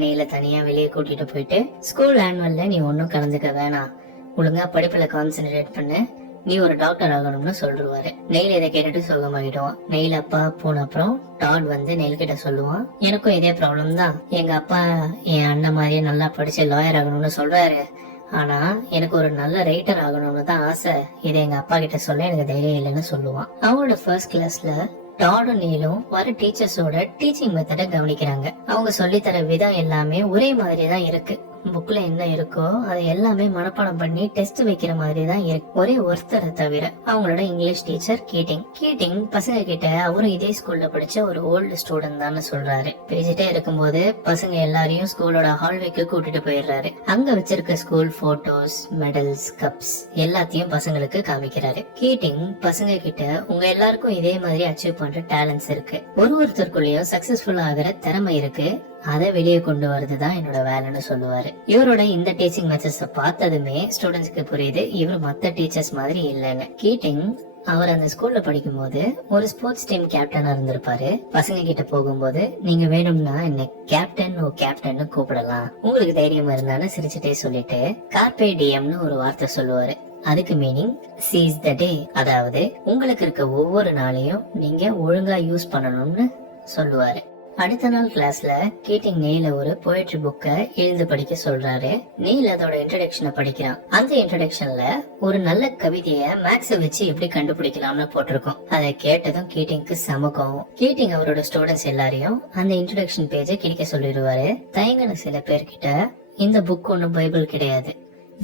நெயில தனியா வெளியே கூட்டிட்டு போயிட்டு, ஸ்கூல் ஆனுவல்ல நீ ஒன்னும் கலந்துக்க வேணாம், ஒழுங்கா படிப்புல கான்சென்ட்ரேட் பண்ணு, நீ ஒரு டாக்டர் ஆகணும்னு சொல்லுவாரு. நெயில் இதை கேட்டுட்டு சோகமாகிடுவான். நெயில் அப்பா போன அப்புறம் டாட் வந்து நெயில் கிட்ட சொல்லுவான், எனக்கும் இதே ப்ராப்ளம் தான், எங்க அப்பா என் அண்ணன் மாதிரியே நல்லா படிச்சு லாயர் ஆகணும்னு சொல்றாரு, ஆனா எனக்கு ஒரு நல்ல ரைட்டர் ஆகணும்னு தான் ஆசை, இதை எங்க அப்பா கிட்ட சொல்ல எனக்கு தைரியம் இல்லைன்னு சொல்லுவான். அவங்களோட ஃபர்ஸ்ட் கிளாஸ்ல டாடும் நீலும் வர டீச்சர்ஸோட டீச்சிங் மெத்தட கவனிக்கிறாங்க. அவங்க சொல்லி தர விதம் எல்லாமே ஒரே மாதிரி தான் இருக்கு. புக்ல என்ன இருக்கோ அதை எல்லாமே மனப்பாடம் பண்ணி டெஸ்ட் வைக்கிற மாதிரி தான் இருக்கு. ஒரே ஒருத்தரை தவிர, அவங்களோட இங்கிலீஷ் டீச்சர் கீட்டிங் பசங்க கிட்ட அவரும் இதே ஸ்கூல்ல படிச்ச ஒரு ஓல்டு ஸ்டூடெண்ட் தான் சொல்றாரு. பேசிட்டே இருக்கும்போது பசங்க எல்லாரையும் ஸ்கூலோட ஹால்வேக்கு கூட்டிட்டு போயிடுறாரு. அங்க வச்சிருக்க ஸ்கூல் போட்டோஸ், மெடல்ஸ், கப்ஸ் எல்லாத்தையும் பசங்களுக்கு காமிக்கிறாரு. கீட்டிங் பசங்க கிட்ட உங்க எல்லாருக்கும் இதே மாதிரி அச்சீவ் பண்ற டேலண்ட்ஸ் இருக்கு, ஒருத்தருக்குள்ளயும் சக்சஸ்ஃபுல் ஆகிற திறமை இருக்கு, அதை வெளியே கொண்டு வரதுதான் என்னோட வேலைன்னு சொல்லுவாரு. இவரோட இந்த டீச்சிங் மெத்தட்ஸ பார்த்ததுமே ஸ்டூடெண்ட்ஸ்க்கு புரியுது இவர் மத்த டீச்சர்ஸ் மாதிரி இல்லைன்னு. கீட்டிங் அவர் அந்த ஸ்கூல்ல படிக்கும் போது ஒரு ஸ்போர்ட்ஸ் டீம் கேப்டனா இருந்திருப்பாரு. பசங்க கிட்ட போகும்போது நீங்க வேணும்னா என்ன கேப்டன் கூப்பிடலாம், உங்களுக்கு தைரியம் இருந்தாலும் சிரிச்சுட்டே சொல்லிட்டு கார்பே டிஎம்னு ஒரு வார்த்தை சொல்லுவாரு. அதுக்கு மீனிங் சீஸ் த டே, அதாவது உங்களுக்கு இருக்க ஒவ்வொரு நாளையும் நீங்க ஒழுங்கா யூஸ் பண்ணணும்னு சொல்லுவாரு. அடுத்த நாள் கிளாஸ்ல கீட்டிங் நெயில ஒரு போயட்ரி புக்க எழுந்து படிக்க சொல்றாரு. நெயில் அதோட இன்ட்ரோடக்ஷனை படிக்கிறான். அந்த இன்ட்ரோடக்ஷன்ல ஒரு நல்ல கவிதைய மேக்ஸ வச்சு எப்படி கண்டுபிடிக்கலாம்னு போட்டிருக்கோம். அதை கேட்டதும் கீட்டிங்க்கு சமக்கம். கீட்டிங் அவரோட ஸ்டூடெண்ட்ஸ் எல்லாரையும் அந்த இன்ட்ரோடக்ஷன் பேஜை கிழிக்க சொல்லிடுவாரு. தயங்கின சில பேர்கிட்ட இந்த புக் ஒன்னும் பைபிள் கிடையாது,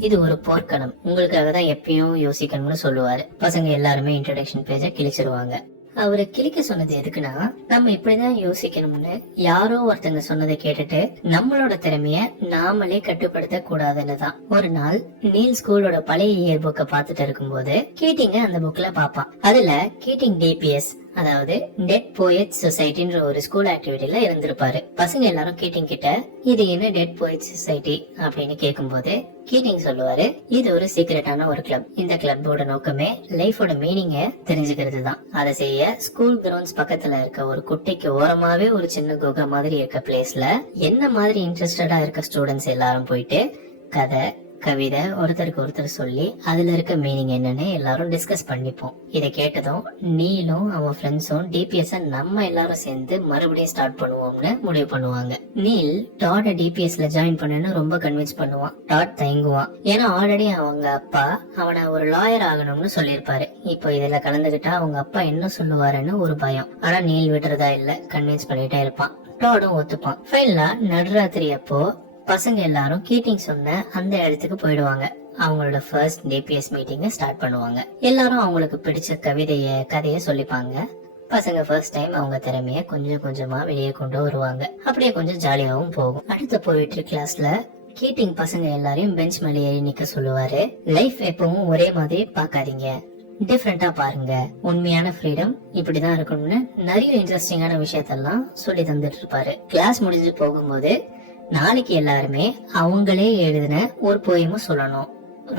இது ஒரு போர்க்களம், உங்களுக்காக தான் எப்பயும் யோசிக்கணும்னு சொல்லுவாரு. பசங்க எல்லாருமே இன்ட்ரோடக்ஷன் பேஜை கிழிச்சிருவாங்க. அவரு கிளிக்க சொன்னது எதுக்குன்னா, நம்ம இப்படிதான் யோசிக்கணும்னு யாரோ ஒருத்தங்க சொன்னதை கேட்டுட்டு நம்மளோட திறமைய நாமளே கட்டுப்படுத்த கூடாதுன்னு தான். ஒரு நாள் நீல் ஸ்கூலோட பழைய இயர் புக்க பாத்துட்டு இருக்கும்போது கீட்டிங்க அந்த புக்ல பாப்பான். அதுல கீட்டிங் டிபிஎஸ், அதாவது டெட் போயட்ஸ் சொசைட்டின்ற ஒரு ஸ்கூல் ஆக்டிவிட்டில இருந்திருப்பாரு. பசங்க எல்லாரும் கீட்டிங் கிட்ட இது என்ன டெட் போயட்ஸ் சொசைட்டி அப்படின்னு கேட்கும்போது கீட்டிங் சொல்லுவாரு, இது ஒரு சீக்ரெட்டான ஒரு கிளப். இந்த கிளப்போட நோக்கமே லைஃபோட மீனிங்க தெரிஞ்சுக்கிறது தான். அதை செய்ய ஸ்கூல் கிரவுண்ட்ஸ் பக்கத்துல இருக்க ஒரு குட்டைக்கு ஓரமாவே ஒரு சின்ன குகை மாதிரி இருக்க பிளேஸ்ல என்ன மாதிரி இன்ட்ரெஸ்டடா இருக்க ஸ்டூடெண்ட்ஸ் எல்லாரும் போயிட்டு கதை, கவிதை ஒருத்தருக்கு ஒருத்தர் சொல்லி அதுல இருக்க மீனிங் என்னன்னு எல்லாரும் டிஸ்கஸ் பண்ணிப்போம். இதை கேட்டதும் நீலும் அவன் ஃப்ரெண்ட்ஸும் டிபிஎஸ் நம்ம எல்லாரும் சேர்ந்து மறுபடியும் ஸ்டார்ட் பண்ணுவோம்னு முடிவு பண்ணுவாங்க. நீல் டாட டிபிஎஸ்ல ஜாயின் பண்ணு ரொம்ப கன்வின்ஸ் பண்ணுவான். டாட் தயங்குவான், ஏன்னா ஆல்ரெடி அவங்க அப்பா அவனை ஒரு லாயர் ஆகணும்னு சொல்லியிருப்பாரு. இப்போ இதுல கலந்துகிட்டா அவங்க அப்பா என்ன சொல்லுவாருன்னு ஒரு பயம். ஆனா நீல் விடுறதா இல்ல, கன்வின்ஸ் பண்ணிட்டே இருப்பான். டாடும் ஒத்துப்பான். ஃபைனலா நடுராத்திரி அப்போ பசங்க எல்லாரும் கீட்டிங் சொன்ன அந்த இடத்துக்கு போயிடுவாங்க. அவங்களோட ஃபர்ஸ்ட் டிபிஎஸ் மீட்டிங்க ஸ்டார்ட் பண்ணுவாங்க. எல்லாரும் அவங்களுக்கு பிடிச்ச கதைய சொல்லிப்பாங்க. பசங்க ஃபர்ஸ்ட் டைம் அவங்க திறமைய கொஞ்சம் கொஞ்சமா வெளியே கொண்டு வருவாங்க. அப்படியே கொஞ்சம் ஜாலியாவும் போகும். அடுத்த போயிட்டு கிளாஸ்ல கீட்டிங் பசங்க எல்லாரையும் பெஞ்ச் மேலே ஏறி நிக்க சொல்லுவாரு. லைஃப் எப்பவும் ஒரே மாதிரி பாக்காதீங்க, டிஃப்ரெண்டா பாருங்க, உண்மையான ஃப்ரீடம் இப்படிதான் இருக்கணும்னு நிறைய இன்ட்ரெஸ்டிங்கான விஷயத்தெல்லாம் சொல்லி தந்துட்டு இருப்பாரு. கிளாஸ் முடிஞ்சு போகும்போது நாளைக்கு எல்லாருமே அவங்களே எழுதின ஒரு போயமும் சொல்லணும்,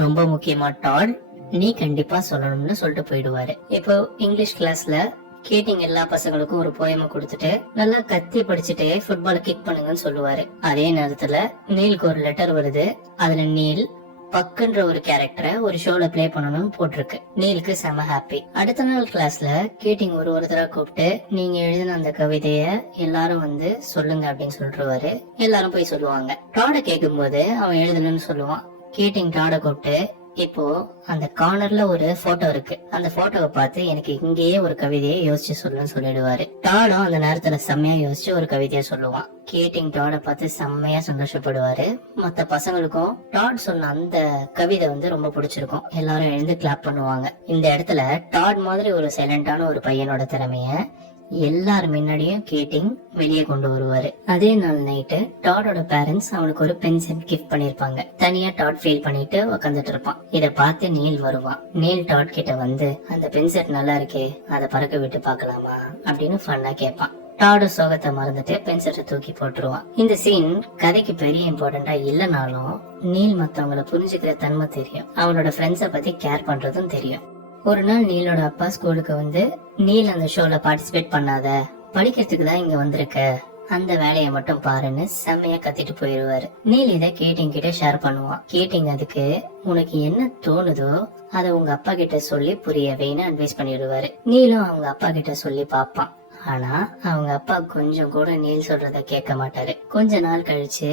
ரொம்ப முக்கியமா டாட் நீ கண்டிப்பா சொல்லணும்னு சொல்லிட்டு போயிடுவாரு. இப்போ இங்கிலீஷ் கிளாஸ்ல கீட்டிங் எல்லா பசங்களுக்கும் ஒரு போயமை கொடுத்துட்டு நல்லா கத்தி படிச்சுட்டு ஃபுட்பால் கிக் பண்ணுங்கன்னு சொல்லுவாரு. அதே நேரத்துல நீலுக்கு ஒரு லெட்டர் வருது. அதுல நீல் பக்குன்ற ஒரு கேரக்டரை ஒரு ஷோல பிளே பண்ணணும்னு போட்டிருக்கு. நீலுக்கு செம ஹாப்பி. அடுத்த நாள் கிளாஸ்ல கீட்டிங் ஒருத்தரா கூப்பிட்டு நீங்க எழுதின அந்த கவிதைய எல்லாரும் வந்து சொல்லுங்க அப்படின்னு சொல்லிடுவாரு. எல்லாரும் போய் சொல்லுவாங்க. டாட கேட்கும் போது அவன் எழுதணும்னு சொல்லுவான். கீட்டிங் டாட கூப்பிட்டு இப்போ அந்த கார்னர்ல ஒரு போட்டோ இருக்கு, அந்த போட்டோவை பார்த்து எனக்கு இங்கேயே ஒரு கவிதையை யோசிச்சு சொல்லுன்னு சொல்லிடுவாரு. டாடும் அந்த நேரத்துல செம்மையா யோசிச்சு ஒரு கவிதையை சொல்லுவான். கீட்டிங் டாட பார்த்து செம்மையா சந்தோஷப்படுவாரு. மத்த பசங்களுக்கும் டாட் சொன்ன அந்த கவிதை வந்து ரொம்ப பிடிச்சிருக்கும். எல்லாரும் எழுந்து கிளாப் பண்ணுவாங்க. இந்த இடத்துல டாட் மாதிரி ஒரு சைலண்டான ஒரு பையனோட திறமைய எல்லார் முன்னாடியும் கீட்டிங் வெளியே கொண்டு வருவாரு. அதே நாள் நைட்டு டாடோட பேரண்ட்ஸ் அவனுக்கு ஒரு பென் செட் கிஃப்ட் பண்ணிருப்பாங்க. தனியா டாட் ஃபீல் பண்ணிட்டு உக்காந்துட்டு இருப்பான். இத பார்த்து நீல் வருவான். நீல் டாட் கிட்ட வந்து அந்த பென் செட் நல்லா இருக்கே, அதை பறக்க விட்டு பாக்கலாமா அப்படின்னு ஃபன்னா கேட்பான். டாட சோகத்தை மறந்துட்டு பென் செட்டை தூக்கி போட்டுருவான். இந்த சீன் கதைக்கு பெரிய இம்பார்ட்டண்டா இல்லனாலும் நீல் மத்தவங்களை புரிஞ்சுக்கிற தன்மை தெரியும். அவனோட ஃப்ரெண்ட்ஸ பத்தி கேர் பண்றதும் தெரியும். ஒரு நாள் நீலோட அப்பா ஸ்கூலுக்கு வந்து நீல் அந்த ஷோல பார்ட்டிசிபேட் பண்ணாத, படிக்கிறதுக்கு தான் இங்க வந்திருக்க, அந்த வேலையை மட்டும் பாருன்னு செம்மையா கத்திட்டு போயிருவாரு. நீல் இதை கீட்டிங் கிட்ட ஷேர் பண்ணுவான். கீட்டிங் அதுக்கு உனக்கு என்ன தோணுதோ அதை உங்க அப்பா கிட்ட சொல்லி புரியவேன்னு அட்வைஸ் பண்ணிடுவாரு. நீலும் அவங்க அப்பா கிட்ட சொல்லி பாப்பான். ஆனா அவங்க அப்பா கொஞ்சம் கூட நீல் சொல்றத கேட்க மாட்டாரு. கொஞ்ச நாள் கழிச்சு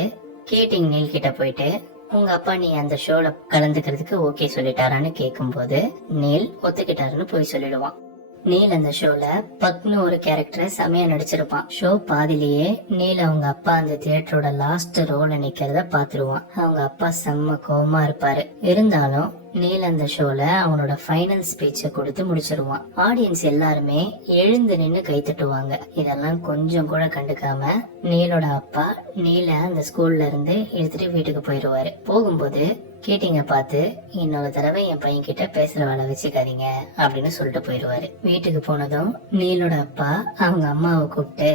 கீட்டிங் நீல் கிட்ட போயிட்டு உங்க அப்பா நீ அந்த ஷோல கலந்துக்கிறதுக்கு ஓகே சொல்லிட்டாரான்னு கேட்கும்போது நீல் ஒத்துக்கிட்டாருன்னு போய் சொல்லிடுவான். நீல் அந்த ஷோல பக்னு ஒரு கேரக்டரை செமையா நடிச்சிருப்பான். ஷோ பாதிலேயே நீல் அவங்க அப்பா அந்த தியேட்டரோட லாஸ்ட் ரோல நிக்கிறத பாத்துருவான். அவங்க அப்பா செம்ம கோவமா இருப்பாரு. இருந்தாலும் நீல் அந்த ஷோல அவனோட ஃபைனல் ஸ்பீச்ச கொடுத்து முடிச்சிருவான். ஆடியன்ஸ் எல்லாருமே எழுந்து நின்னு கை தட்டுவாங்க. இதெல்லாம் கொஞ்சம் கூட கண்டுக்காம நீலோட அப்பா நீல அந்த ஸ்கூல்ல இருந்து எடுத்துட்டு வீட்டுக்கு போயிருவாரு. போகும்போது கேட்டிங்க பார்த்து இன்னொரு தடவை என் பையன் கிட்ட பேசுற வேலை வச்சுக்காதீங்க அப்படின்னு சொல்லிட்டு போயிருவாரு. வீட்டுக்கு போனதும் நீலோட அப்பா அவங்க அம்மாவை கூப்பிட்டு,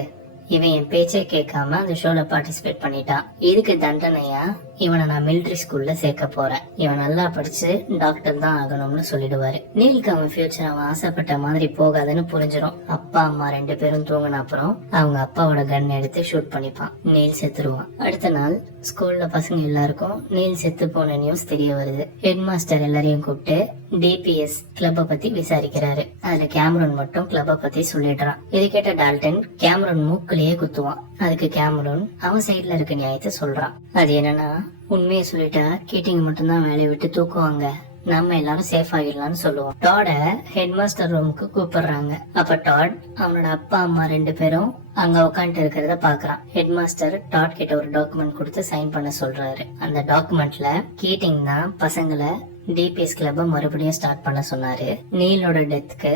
இவன் என் பேச்சே கேட்காம அந்த ஷோல பார்ட்டிசிபேட் பண்ணிட்டான், இதுக்கு தண்டனையா இவனை நான் மிலிட்டரி ஸ்கூல்ல சேர்க்க போறேன், இவன் நல்லா படிச்சு டாக்டர் தான் ஆகணும்னு சொல்லிடுவாரு. நீலுக்கு அவன் ஃபியூச்சர் அவன் ஆசைப்பட்ட மாதிரி போகாதுன்னு புரிஞ்சிடும். அப்பா அம்மா 2 பேரும் தூங்கின அப்புறம் அவங்க அப்பாவோட கன் எடுத்து ஷூட் பண்ணிப்பான். நீல் செத்துருவான். அடுத்த நாள் ஸ்கூல்ல பசங்க எல்லாருக்கும் நீல் செத்து போன நியூஸ் தெரிய வருது. ஹெட் மாஸ்டர் எல்லாரையும் கூப்பிட்டு டிபிஎஸ் கிளப்ப பத்தி விசாரிக்கிறாரு. அதுல கேமரூன் மட்டும் கிளப்ப பத்தி சொல்லிடுறான். இது கேட்ட டால்டன் கேமரூன் மூக்குலயே குத்துவான். அதுக்கு கேமரூன் அவன் சைட்ல இருக்க நியாயத்தை சொல்றான். அது என்னன்னா, உண்மையை சொல்லிட்டா கீட்டிங் மட்டும்தான் வேலையை விட்டு தூக்குவாங்க, நம்ம எல்லாரும் சேஃப் ஆகிடலாம்னு சொல்லுவோம். டாட ஹெட் மாஸ்டர் ரூமுக்கு கூப்பிடுறாங்க. அப்ப டாட் அவனோட அப்பா அம்மா 2 பேரும் அங்க உட்காந்துட்டு இருக்கிறத பாக்குறான். ஹெட் மாஸ்டர் டாட் கிட்ட ஒரு டாக்குமெண்ட் கொடுத்து சைன் பண்ண சொல்றாரு. அந்த டாக்குமெண்ட்ல கீட்டிங் தான் பசங்களை டிபிஎஸ் கிளப்ப மறுபடியும் ஸ்டார்ட் பண்ண சொன்னாரு. நீலோட டெத்துக்கு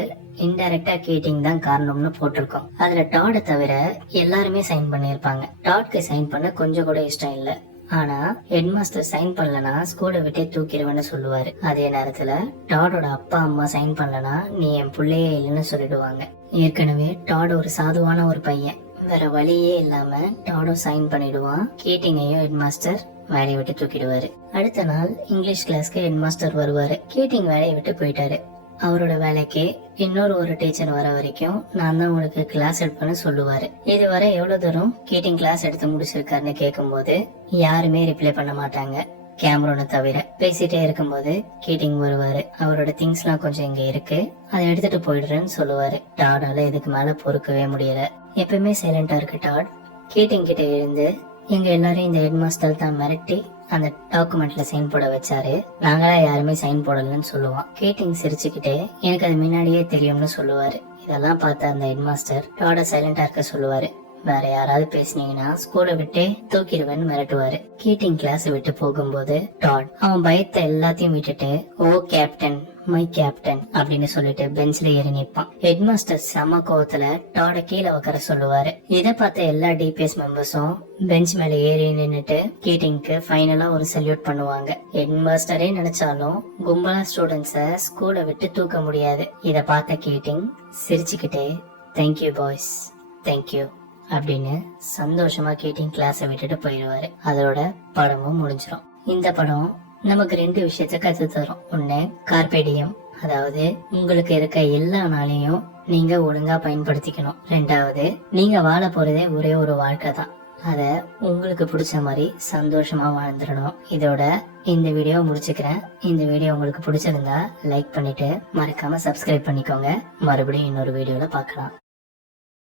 இன்டைரக்டா கீட்டிங் தான் காரணம்னு போட்டிருக்கோம். அதுல டாட தவிர எல்லாருமே சைன் பண்ணிருப்பாங்க. டாட்க்கு சைன் பண்ண கொஞ்சம் கூட இஷ்டம் இல்ல. ஆனா ஹெட் மாஸ்டர் சைன் பண்ணலனா ஸ்கூலை விட்டே தூக்கிடுவேன்னு சொல்லுவாரு. அதே நேரத்துல டாடோட அப்பா அம்மா சைன் பண்ணலனா நீ என் பிள்ளையே இல்லைன்னு சொல்லிடுவாங்க. ஏற்கனவே டாட் ஒரு சாதுவான ஒரு பையன். வேற வழியே இல்லாம டாடும் சைன் பண்ணிடுவான். கீட்டிங்கையும் ஹெட் மாஸ்டர் வேலையை விட்டு தூக்கிடுவாரு. அடுத்த நாள் இங்கிலீஷ் கிளாஸ்க்கு ஹெட் மாஸ்டர் வருவாரு. கீட்டிங் வேலையை விட்டு போயிட்டாரு. அவரோட வேலைக்கு இன்னொரு டீச்சர் வர வரைக்கும் நான் தான் உங்களுக்கு கிளாஸ் எடுப்பேன்னு சொல்லுவாரு. இதுவரை எவ்வளவு தூரம் கீட்டிங் கிளாஸ் எடுத்து முடிச்சிருக்காருன்னு கேட்கும்போது யாருமே ரிப்ளை பண்ண மாட்டாங்க, கேமரூனை தவிர. பேசிட்டே இருக்கும்போது கீட்டிங் வருவாரு. அவரோட திங்ஸ் எல்லாம் கொஞ்சம் இங்க இருக்கு, அதை எடுத்துட்டு போயிடுறேன்னு சொல்லுவாரு. டாடால இதுக்கு மேல பொறுக்கவே முடியல. எப்பவுமே சைலண்டா இருக்கு டாட் கீட்டிங் கிட்ட எழுந்து, எங்க எல்லாரும் இந்த ஹெட் மாஸ்டர் தான் மிரட்டி அந்த டாக்குமெண்ட்ல சைன் போட வச்சாரு, நாங்களா யாருமே சைன் போடலன்னு சொல்லுவான். கீட்டிங் சிரிச்சுக்கிட்டே எனக்கு அது முன்னாடியே தெரியும்னு சொல்லுவாரு. இதெல்லாம் பார்த்த அந்த ஹெட் மாஸ்டர் டாட சைலண்டா இருக்க சொல்லுவாரு. வேற யாராவது பேசினீங்கன்னா ஸ்கூலை விட்டே தூக்கிடுவேன்னு மிரட்டுவாரு. கீட்டிங் கிளாஸ் விட்டு போகும்போது டாட் அவன் பயத்தை எல்லாத்தையும் விட்டுட்டு ஓ கேப்டன் மை கேப்டன் அப்படின்னு சொல்லிட்டு பெஞ்ச்ல ஏறி நிற்பான். ஹெட் மாஸ்டர் செம கோவத்துல டாட கீழே உட்கார சொல்லுவாரு. இதை பார்த்த எல்லா டிபிஎஸ் மெம்பர்ஸும் பெஞ்ச் மேல ஏறி நின்னுட்டு கீட்டிங்க்கு ஃபைனலா ஒரு சல்யூட் பண்ணுவாங்க. ஹெட் மாஸ்டரே நினைச்சாலும் கும்பலா ஸ்டூடெண்ட்ஸ ஸ்கூலை விட்டு தூக்க முடியாது. இத பார்த்த கீட்டிங் சிரிச்சுக்கிட்டே தேங்க்யூ பாய்ஸ் தேங்க்யூ அப்படின்னு சந்தோஷமா கீட்டிங் கிளாஸை விட்டுட்டு போயிடுவாரு. அதோட படமும் முடிஞ்சிடும். இந்த படம் நமக்கு 2 விஷயத்த கத்து தரும். ஒண்ணு கார்பேடியம், அதாவது உங்களுக்கு இருக்க எல்லா நாளையும் நீங்க ஒழுங்கா பயன்படுத்திக்கணும். 2வது நீங்க வாழ போறதே ஒரே ஒரு வாழ்க்கை தான், அத உங்களுக்கு பிடிச்ச மாதிரி சந்தோஷமா வாழ்ந்துடணும். இதோட இந்த வீடியோ முடிச்சுக்கிறேன். இந்த வீடியோ உங்களுக்கு பிடிச்சிருந்தா லைக் பண்ணிட்டு மறக்காம சப்ஸ்கிரைப் பண்ணிக்கோங்க. மறுபடியும் இன்னொரு வீடியோல பார்க்கலாம்.